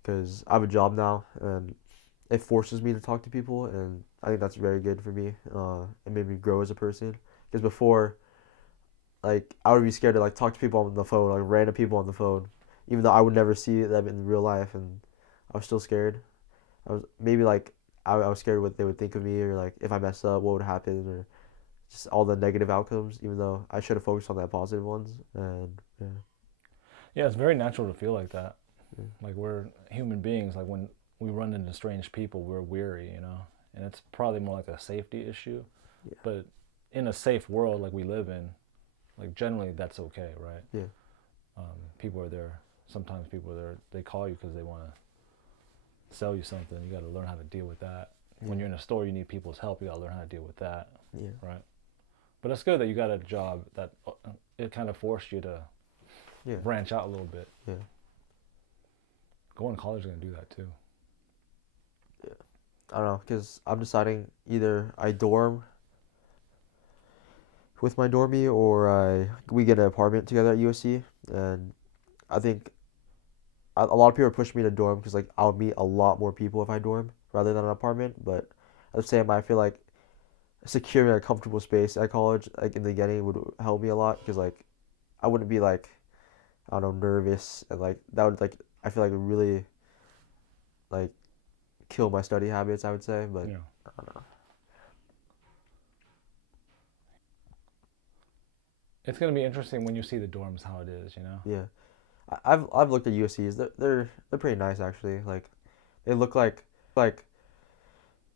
because I have a job now and it forces me to talk to people, and I think that's very good for me. It made me grow as a person because before, like, I would be scared to like talk to people on the phone, like random people on the phone, even though I would never see them in real life, and I was still scared. I was maybe like I was scared what they would think of me, or like if I messed up, what would happen, or just all the negative outcomes. Even though I should have focused on the positive ones, and yeah, yeah, it's very natural to feel like that. yeah, Like we're human beings. Like when we run into strange people, we're weary, and it's probably more like a safety issue. yeah, But in a safe world like we live in, like generally that's okay, right? yeah, People are there. Sometimes people are there. They call you because they want to sell you something. You got to learn how to deal with that. When Yeah. you're in a store, you need people's help. You gotta learn how to deal with that, Yeah. right? But it's good that you got a job that it kind of forced you to Yeah. branch out a little bit. Yeah. Going to college is gonna do that too. Yeah. I don't know, because I'm deciding either I dorm with my dormie or we get an apartment together at USC. And I think a lot of people are pushing me to dorm because like I'll meet a lot more people if I dorm rather than an apartment. But at the same time, I feel like securing a comfortable space at college, like in the beginning, would help me a lot because like I wouldn't be like I don't know nervous and like that would like I feel like really like kill my study habits. I would say, but Yeah. I don't know. It's gonna be interesting when you see the dorms how it is. You know. Yeah, I've looked at USC's. They're pretty nice actually. Like they look like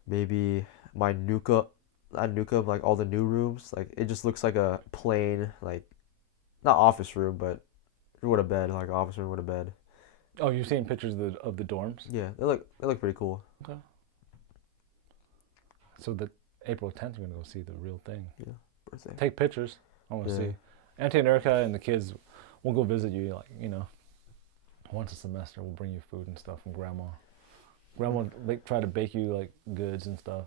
maybe my Nuka, not Nuka, like all the new rooms. Like it just looks like a plain like not office room, but with a bed, like office room with a bed. Oh, you've seen pictures of the dorms. Yeah, they look pretty cool. Okay. So the April 10th, we're gonna go see the real thing. Yeah, birthday. Take pictures. I want to Yeah, see. Auntie and Erica and the kids will go visit you. Like once a semester, we'll bring you food and stuff from grandma. Grandma like try to bake you like goods and stuff.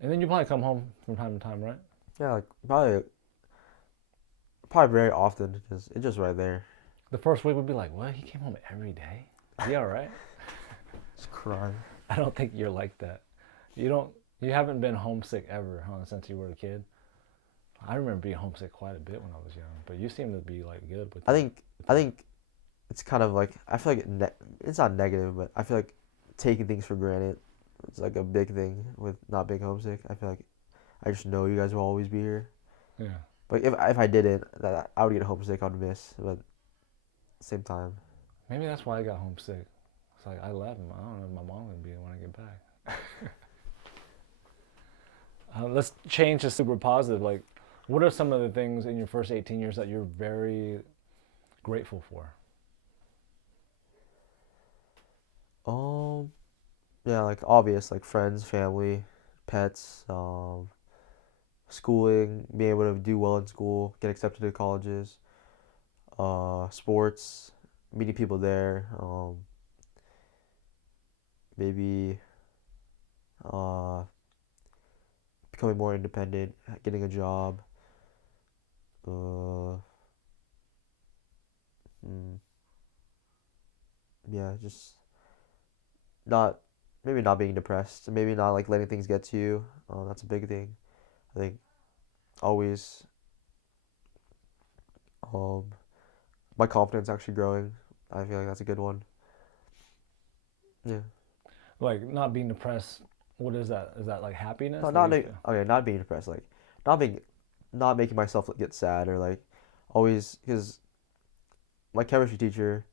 And then you probably come home from time to time, right? yeah, like probably very often because it's just right there. The first week would be like, what? He came home every day? Is he all right? Just crying. I don't think you're like that. You don't. You haven't been homesick ever, huh? Since you were a kid. I remember being homesick quite a bit when I was young, but you seem to be like good with I that. think I think it's kind of like I feel like it's not negative, but I feel like taking things for granted. It's like a big thing with not being homesick. I feel like I just know you guys will always be here. Yeah. But if I didn't, that I would get homesick. I'd miss, but at the same time, Maybe that's why I got homesick. It's like I left. I don't know if my mom would be when I get back. Let's change to super positive. Like, what are some of the things in your first 18 years that you're very grateful for? um, yeah, like obvious, like friends, family, pets, schooling, being able to do well in school, get accepted to colleges, sports, meeting people there, maybe uh, becoming more independent, getting a job, uh, mm, yeah, just not maybe not being depressed, maybe not like letting things get to you. That's a big thing. I think always um, my confidence actually growing. I feel like that's a good one. Yeah. Like, not being depressed. What is that? Is that like happiness No, that not you feel? okay, not being depressed. Like not being, not making myself get sad or like always because my chemistry teacher,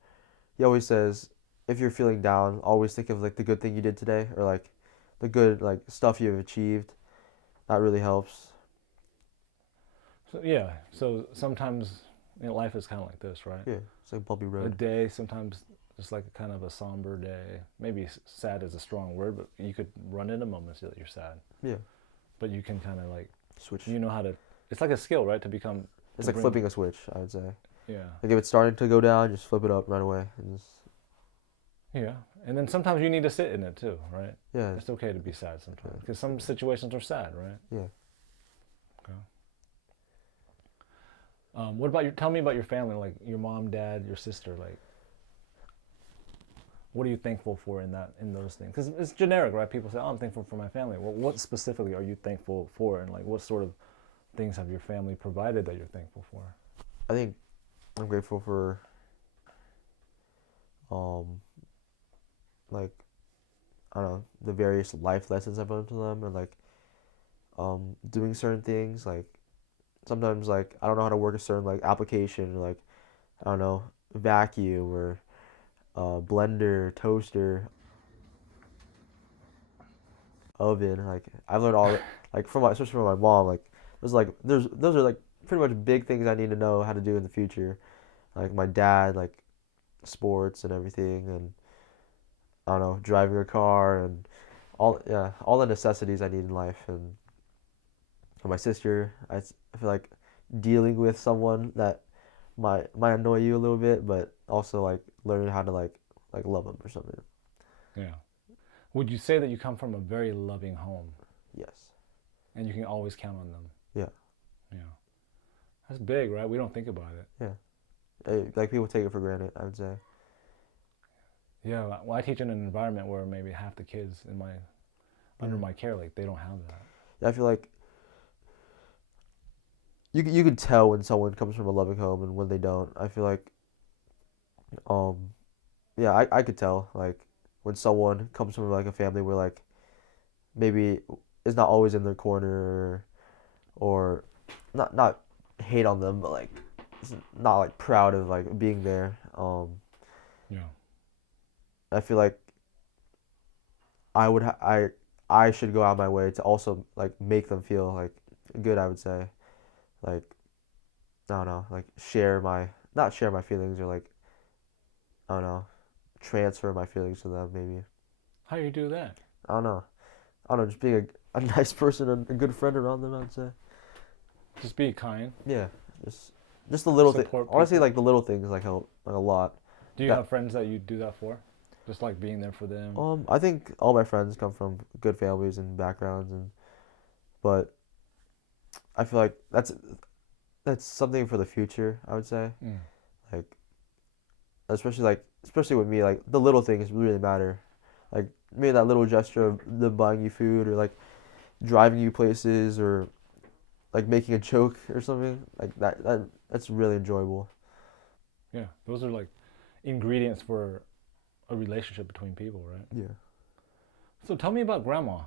he always says if you're feeling down, always think of like the good thing you did today or like the good like stuff you've achieved. That really helps. So yeah. So sometimes life is kind of like this, right? Yeah, it's like bumpy A road. day sometimes just like a kind of a somber day. Maybe sad is a strong word, but you could run into moments that you're sad. Yeah, But you can kind of like switch. you know how to. It's like a skill, right? To become It's to like bring. flipping a switch. I would say. Yeah. Like if it's starting to go down, just flip it up right away and just Yeah. And then sometimes you need to sit in it too, right? yeah, It's okay to be sad sometimes okay, because some situations are sad, right? yeah. Okay. What about your? Tell me about your family, like your mom, dad, your sister. Like, what are you thankful for in those things? Because it's generic, right? People say, "Oh, I'm thankful for my family." Well, what specifically are you thankful for, and like what sort of things have your family provided that you're thankful for? I think I'm grateful for um like I don't know the various life lessons I've learned from them and like doing certain things like sometimes like I don't know how to work a certain like application or like I don't know vacuum or blender toaster oven like I've learned all like from my especially from my mom like there's those are like pretty much big things I need to know how to do in the future like my dad like sports and everything and I don't know driving a car and all the necessities I need in life. And for my sister, I feel like dealing with someone that might annoy you a little bit, but also like learning how to like love them or something. Yeah. Would you say that you come from a very loving home Yes. and you can always count on them? Yeah. Yeah. That's big, right? We don't think about it. Yeah. Like people take it for granted, I would say. Yeah. Well, I teach in an environment where maybe half the kids in my under Yeah. my care, like they don't have that. Yeah, I feel like you can tell when someone comes from a loving home and when they don't. I feel like um yeah, I could tell like when someone comes from like a family where like maybe is not always in their corner or not hate on them, but like is not like proud of like being there. Yeah. I feel like I would I should go out of my way to also like make them feel like good. I would say like I don't know, like share my not share my feelings or like I don't know, transfer my feelings to them maybe. How do you do that? I don't know. I don't know, just being a nice person and a good friend around them, I'd say. Just be kind, Yeah, just just the little thing. support Honestly, people. like the little things like help like a lot. Do you That have friends that you do that for? Just like being there for them. I think all my friends come from good families and backgrounds and but I feel like that's something for the future, I would say. Mm. Like especially with me, like the little things really matter. Like maybe that little gesture of them buying you food or like driving you places or like making a joke or something like that's really enjoyable. Yeah. Those are like ingredients for a relationship between people, right? Yeah. So tell me about grandma.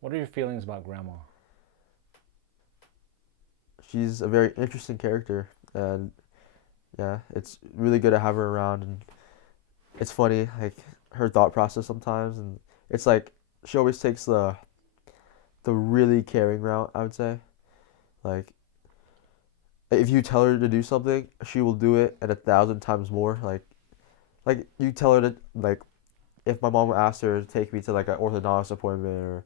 What are your feelings about grandma? She's a very interesting character and yeah, it's really good to have her around and it's funny like her thought process sometimes and it's like she always takes the really caring route, I would say. Like if you tell her to do something, she will do it and 1,000 times more. Like you tell her to like if my mom asked her to take me to like an orthodontist appointment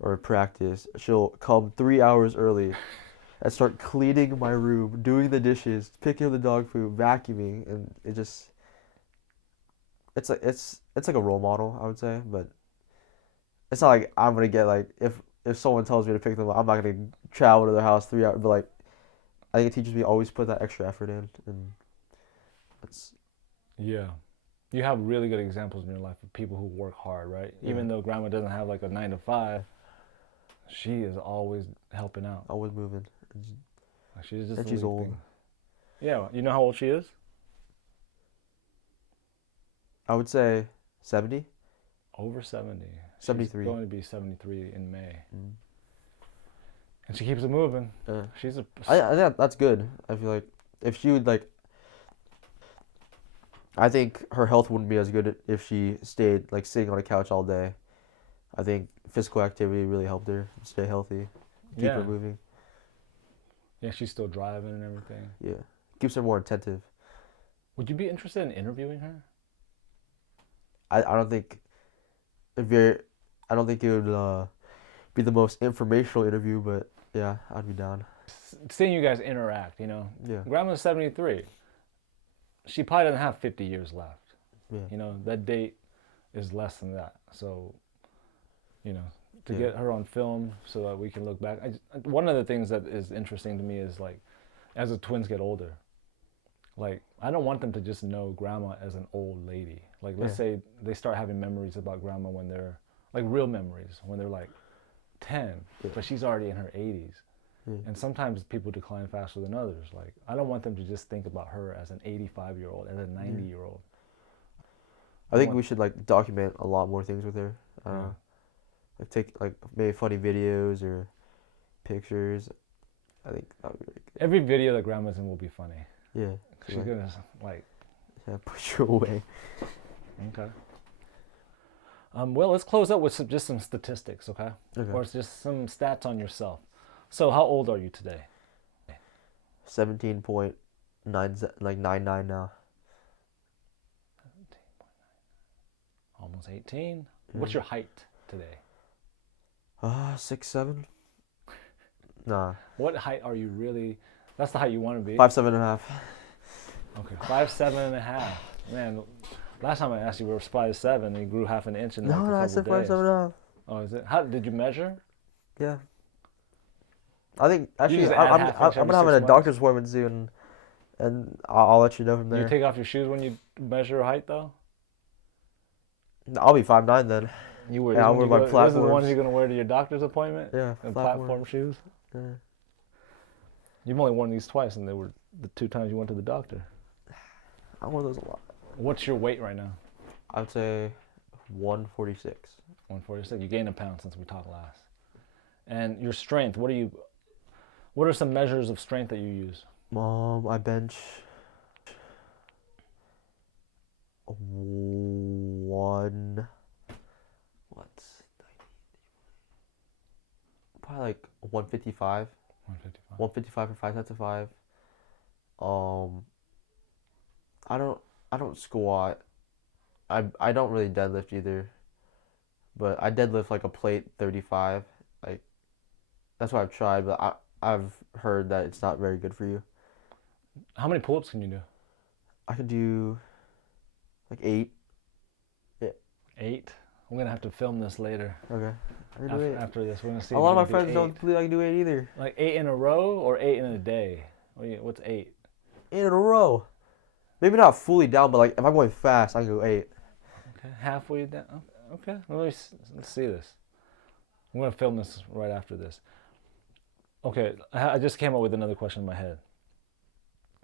or a practice, she'll come 3 hours early and start cleaning my room, doing the dishes, picking up the dog food, vacuuming, and it just it's like a role model, I would say, but it's not like I'm gonna get like if someone tells me to pick them up, I'm not gonna travel to their house 3 hours, but like I think it teaches me always put that extra effort in, and it's Yeah. You have really good examples in your life of people who work hard, right? yeah, Even though grandma doesn't have like a 9 to 5, she is always helping out. always moving, Like she's just and a she's lead old. thing. Yeah. You know how old she is? I would say 70, Over 70. She's 73. going to be 73 in May. Mm. And she keeps it moving. Yeah. She's a. I think that's good. I feel like if she would like, I think her health wouldn't be as good if she stayed like sitting on a couch all day. I think physical activity really helped her stay healthy, keep her Yeah. moving. Yeah, she's still driving and everything. Yeah, keeps her more attentive. Would you be interested in interviewing her? I don't think if you're, I don't think it would be the most informational interview, but yeah, I'd be down. Seeing you guys interact, you know. Yeah, Grandma's 73. She probably doesn't have 50 years left. yeah, You know, that date is less than that. So, you know, to yeah, get her on film so that we can look back. One of the things that is interesting to me is like, as the twins get older, like, I don't want them to just know grandma as an old lady. Like, let's yeah, say they start having memories about grandma when they're, like, real memories, when they're like 10, yeah, but she's already in her 80s. yeah. And sometimes people decline faster than others. Like, I don't want them to just think about her as an 85-year-old, as a Yeah. 90-year-old. I I think want, we should like document a lot more things with her. yeah. Like take like maybe funny videos or pictures. I think that would be really Every video that grandma's in will be funny. good. Yeah, so, She's gonna, like, yeah, push you away. okay. Well, let's close out with just some statistics, okay? Okay. Or it's just some stats on yourself. So, how old are you today? 17.9 like 99 now. Almost 18. Yeah. What's your height? today? 6'7". Nah, What height are you really? That's the height you want to be. 5'7.5". Okay, 5'7.5". Man, last time I asked you, we were 5'7", and you grew half an inch in like No, a no, I couple said days. 5'7.5". Oh, is it? How did you measure? Yeah. I think You actually just add I'm half inch I'm every gonna have 6 a months. doctor's appointment soon, and I'll let you know from Do you there. take off your shoes when you measure height though? I'll be 5'9" then. You wear Yeah, these I'll when wear you my go. This is the ones platforms. you're gonna wear to your doctor's appointment. Yeah, And platform. platform shoes. Yeah. You've only worn these twice, and they were the 2 times you went to the doctor. I wore those a lot. What's your weight right now? I would say 146. 146. You gained a pound since we talked last. And your strength. What are some measures of strength that you use? I bench one. What's probably like 155. 155. 155 for 5 sets of 5. Um, I don't squat. I don't really deadlift either, but I deadlift like a plate 35. Like that's what I've tried, but I've heard that it's not very good for you. How many pull-ups can you do? I can do like 8. Yeah. 8. I'm gonna have to film this later. Okay. I can do After, 8. after this, we're gonna see A if lot you of my can do friends 8. don't believe I can do 8 either. Like 8 in a row or 8 in a day? What's 8? 8 in a row. Maybe not fully down, but like if I'm going fast, I can go 8. Okay, halfway down. Okay, let's see this. I'm gonna film this right after this. Okay, I just came up with another question in my head.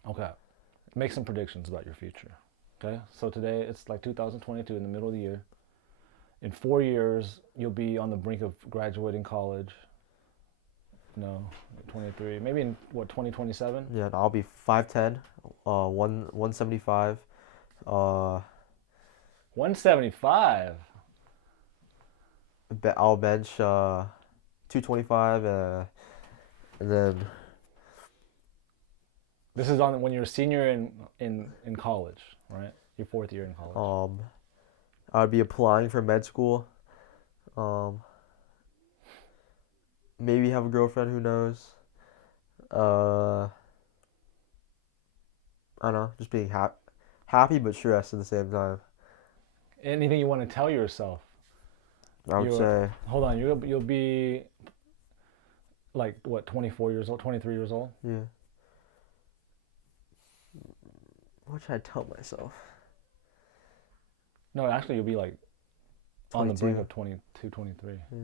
Okay, make some predictions about your future. Okay, so today it's like 2022 in the middle of the year. In 4 years, you'll be on the brink of graduating college. No, 23. Maybe in what 2027? Yeah, I'll be 5'10", 175. 175. I'll bench 225, and then This is on when you're a senior in college, right? Your 4th year in college. I'd be applying for med school. Um, maybe have a girlfriend. Who knows? I don't know. Just being happy but stressed at the same time. Anything you want to tell yourself? I would You're say. hold on. You'll be like what 24 years old, 23 years old. Yeah. What should I tell myself? No, actually, you'll be like on the 22. brink of 22, 23. Yeah.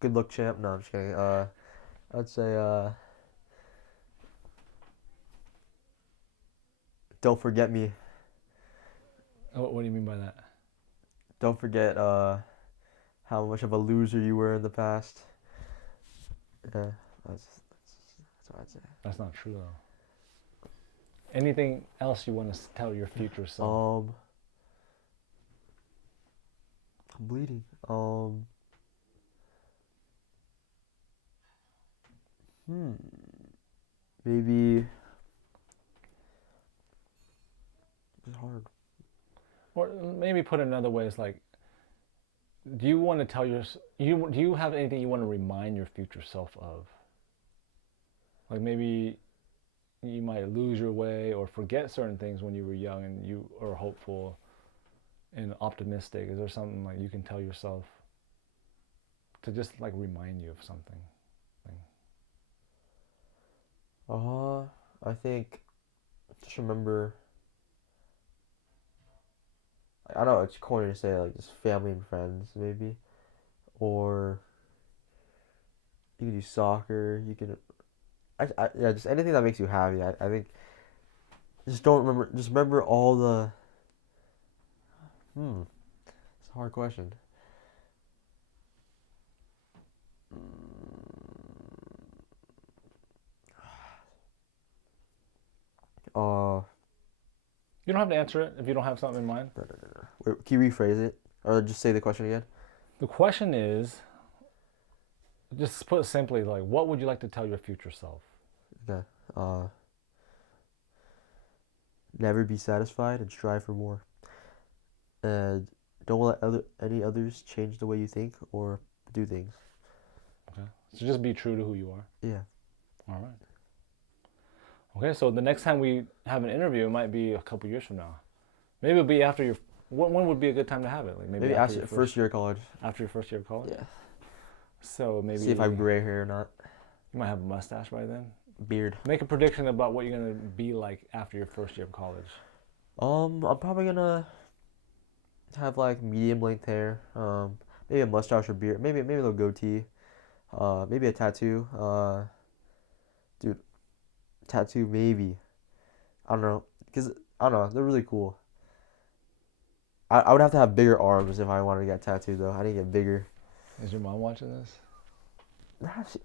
Good luck, champ. No, I'm just kidding. I'd say don't forget me. What do you mean by that? Don't forget how much of a loser you were in the past. Yeah, that's what I'd say. That's not true though. Anything else you want to tell your future self? I'm bleeding. Maybe it's hard. Or maybe put another way, it's like, do you want to tell do you have anything you want to remind your future self of? Like maybe you might lose your way or forget certain things when you were young and you are hopeful and optimistic. Is there something like you can tell yourself to just like remind you of something? I think just remember. I know it's corny to say like just family and friends maybe, or you can do soccer. You can, yeah, just anything that makes you happy. I think just don't remember. Just remember all the. It's a hard question. Uh, You don't have to answer it if you don't have something in mind. no. Wait, can you rephrase it or just say the question again? The question is, just put it simply, like, what would you like to tell your future self? Okay. Never be satisfied and strive for more. And don't let any others change the way you think or do things. Okay. So just be true to who you are. Yeah. All right. Okay, so the next time we have an interview, it might be a couple years from now. Maybe it'll be after your. When would be a good time to have it? Like Maybe after your first year of college. After your first year of college. Yeah. So maybe See if I have gray hair or not. You might have a mustache by then. Beard. Make a prediction about what you're gonna be like after your first year of college. I'm probably gonna have like medium length hair. Maybe a mustache or beard. Maybe a little goatee. Maybe a tattoo. Dude, tattoo maybe. I don't know, cause I don't know. They're really cool. I would have to have bigger arms if I wanted to get tattooed though. I need to get bigger. Is your mom watching this?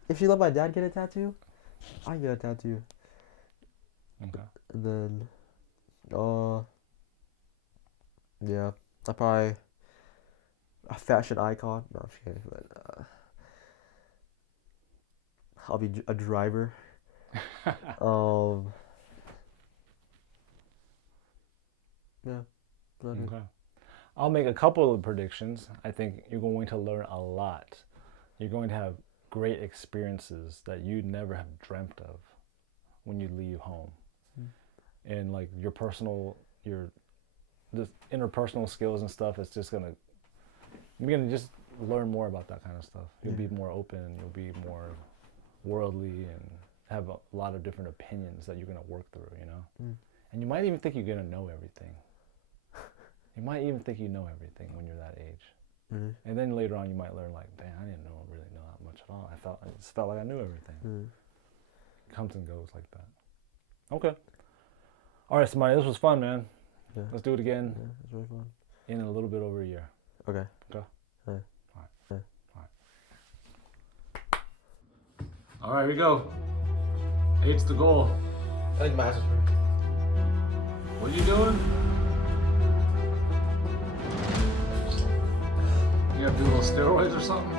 If she let my dad get a tattoo, I get a tattoo. Okay. And then, yeah, I probably a fashion icon. No, I'm just kidding. But I'll be a driver. Yeah. Okay. I'll make a couple of predictions. I think you're going to learn a lot. You're going to have great experiences that you never have dreamt of when you leave home. And like your this interpersonal skills and stuff, it's just you're gonna just learn more about that kind of stuff. You'll be more open, you'll be more worldly, and have a lot of different opinions that you're gonna work through, you know? And you might even think you're gonna know everything. You might even think you know everything when you're that age. And then later on you might learn like, damn, I didn't really know that much at all. I just felt like I knew everything. Comes and goes like that. Okay. All right, Samani, this was fun, man. Yeah. Let's do it again. Yeah, it's really fun. In a little bit over a year. Okay. Okay. Yeah. All right. Yeah. All right. All right, here we go. 8's the goal. I think my ass is What are you doing? You gotta do a little steroids or something?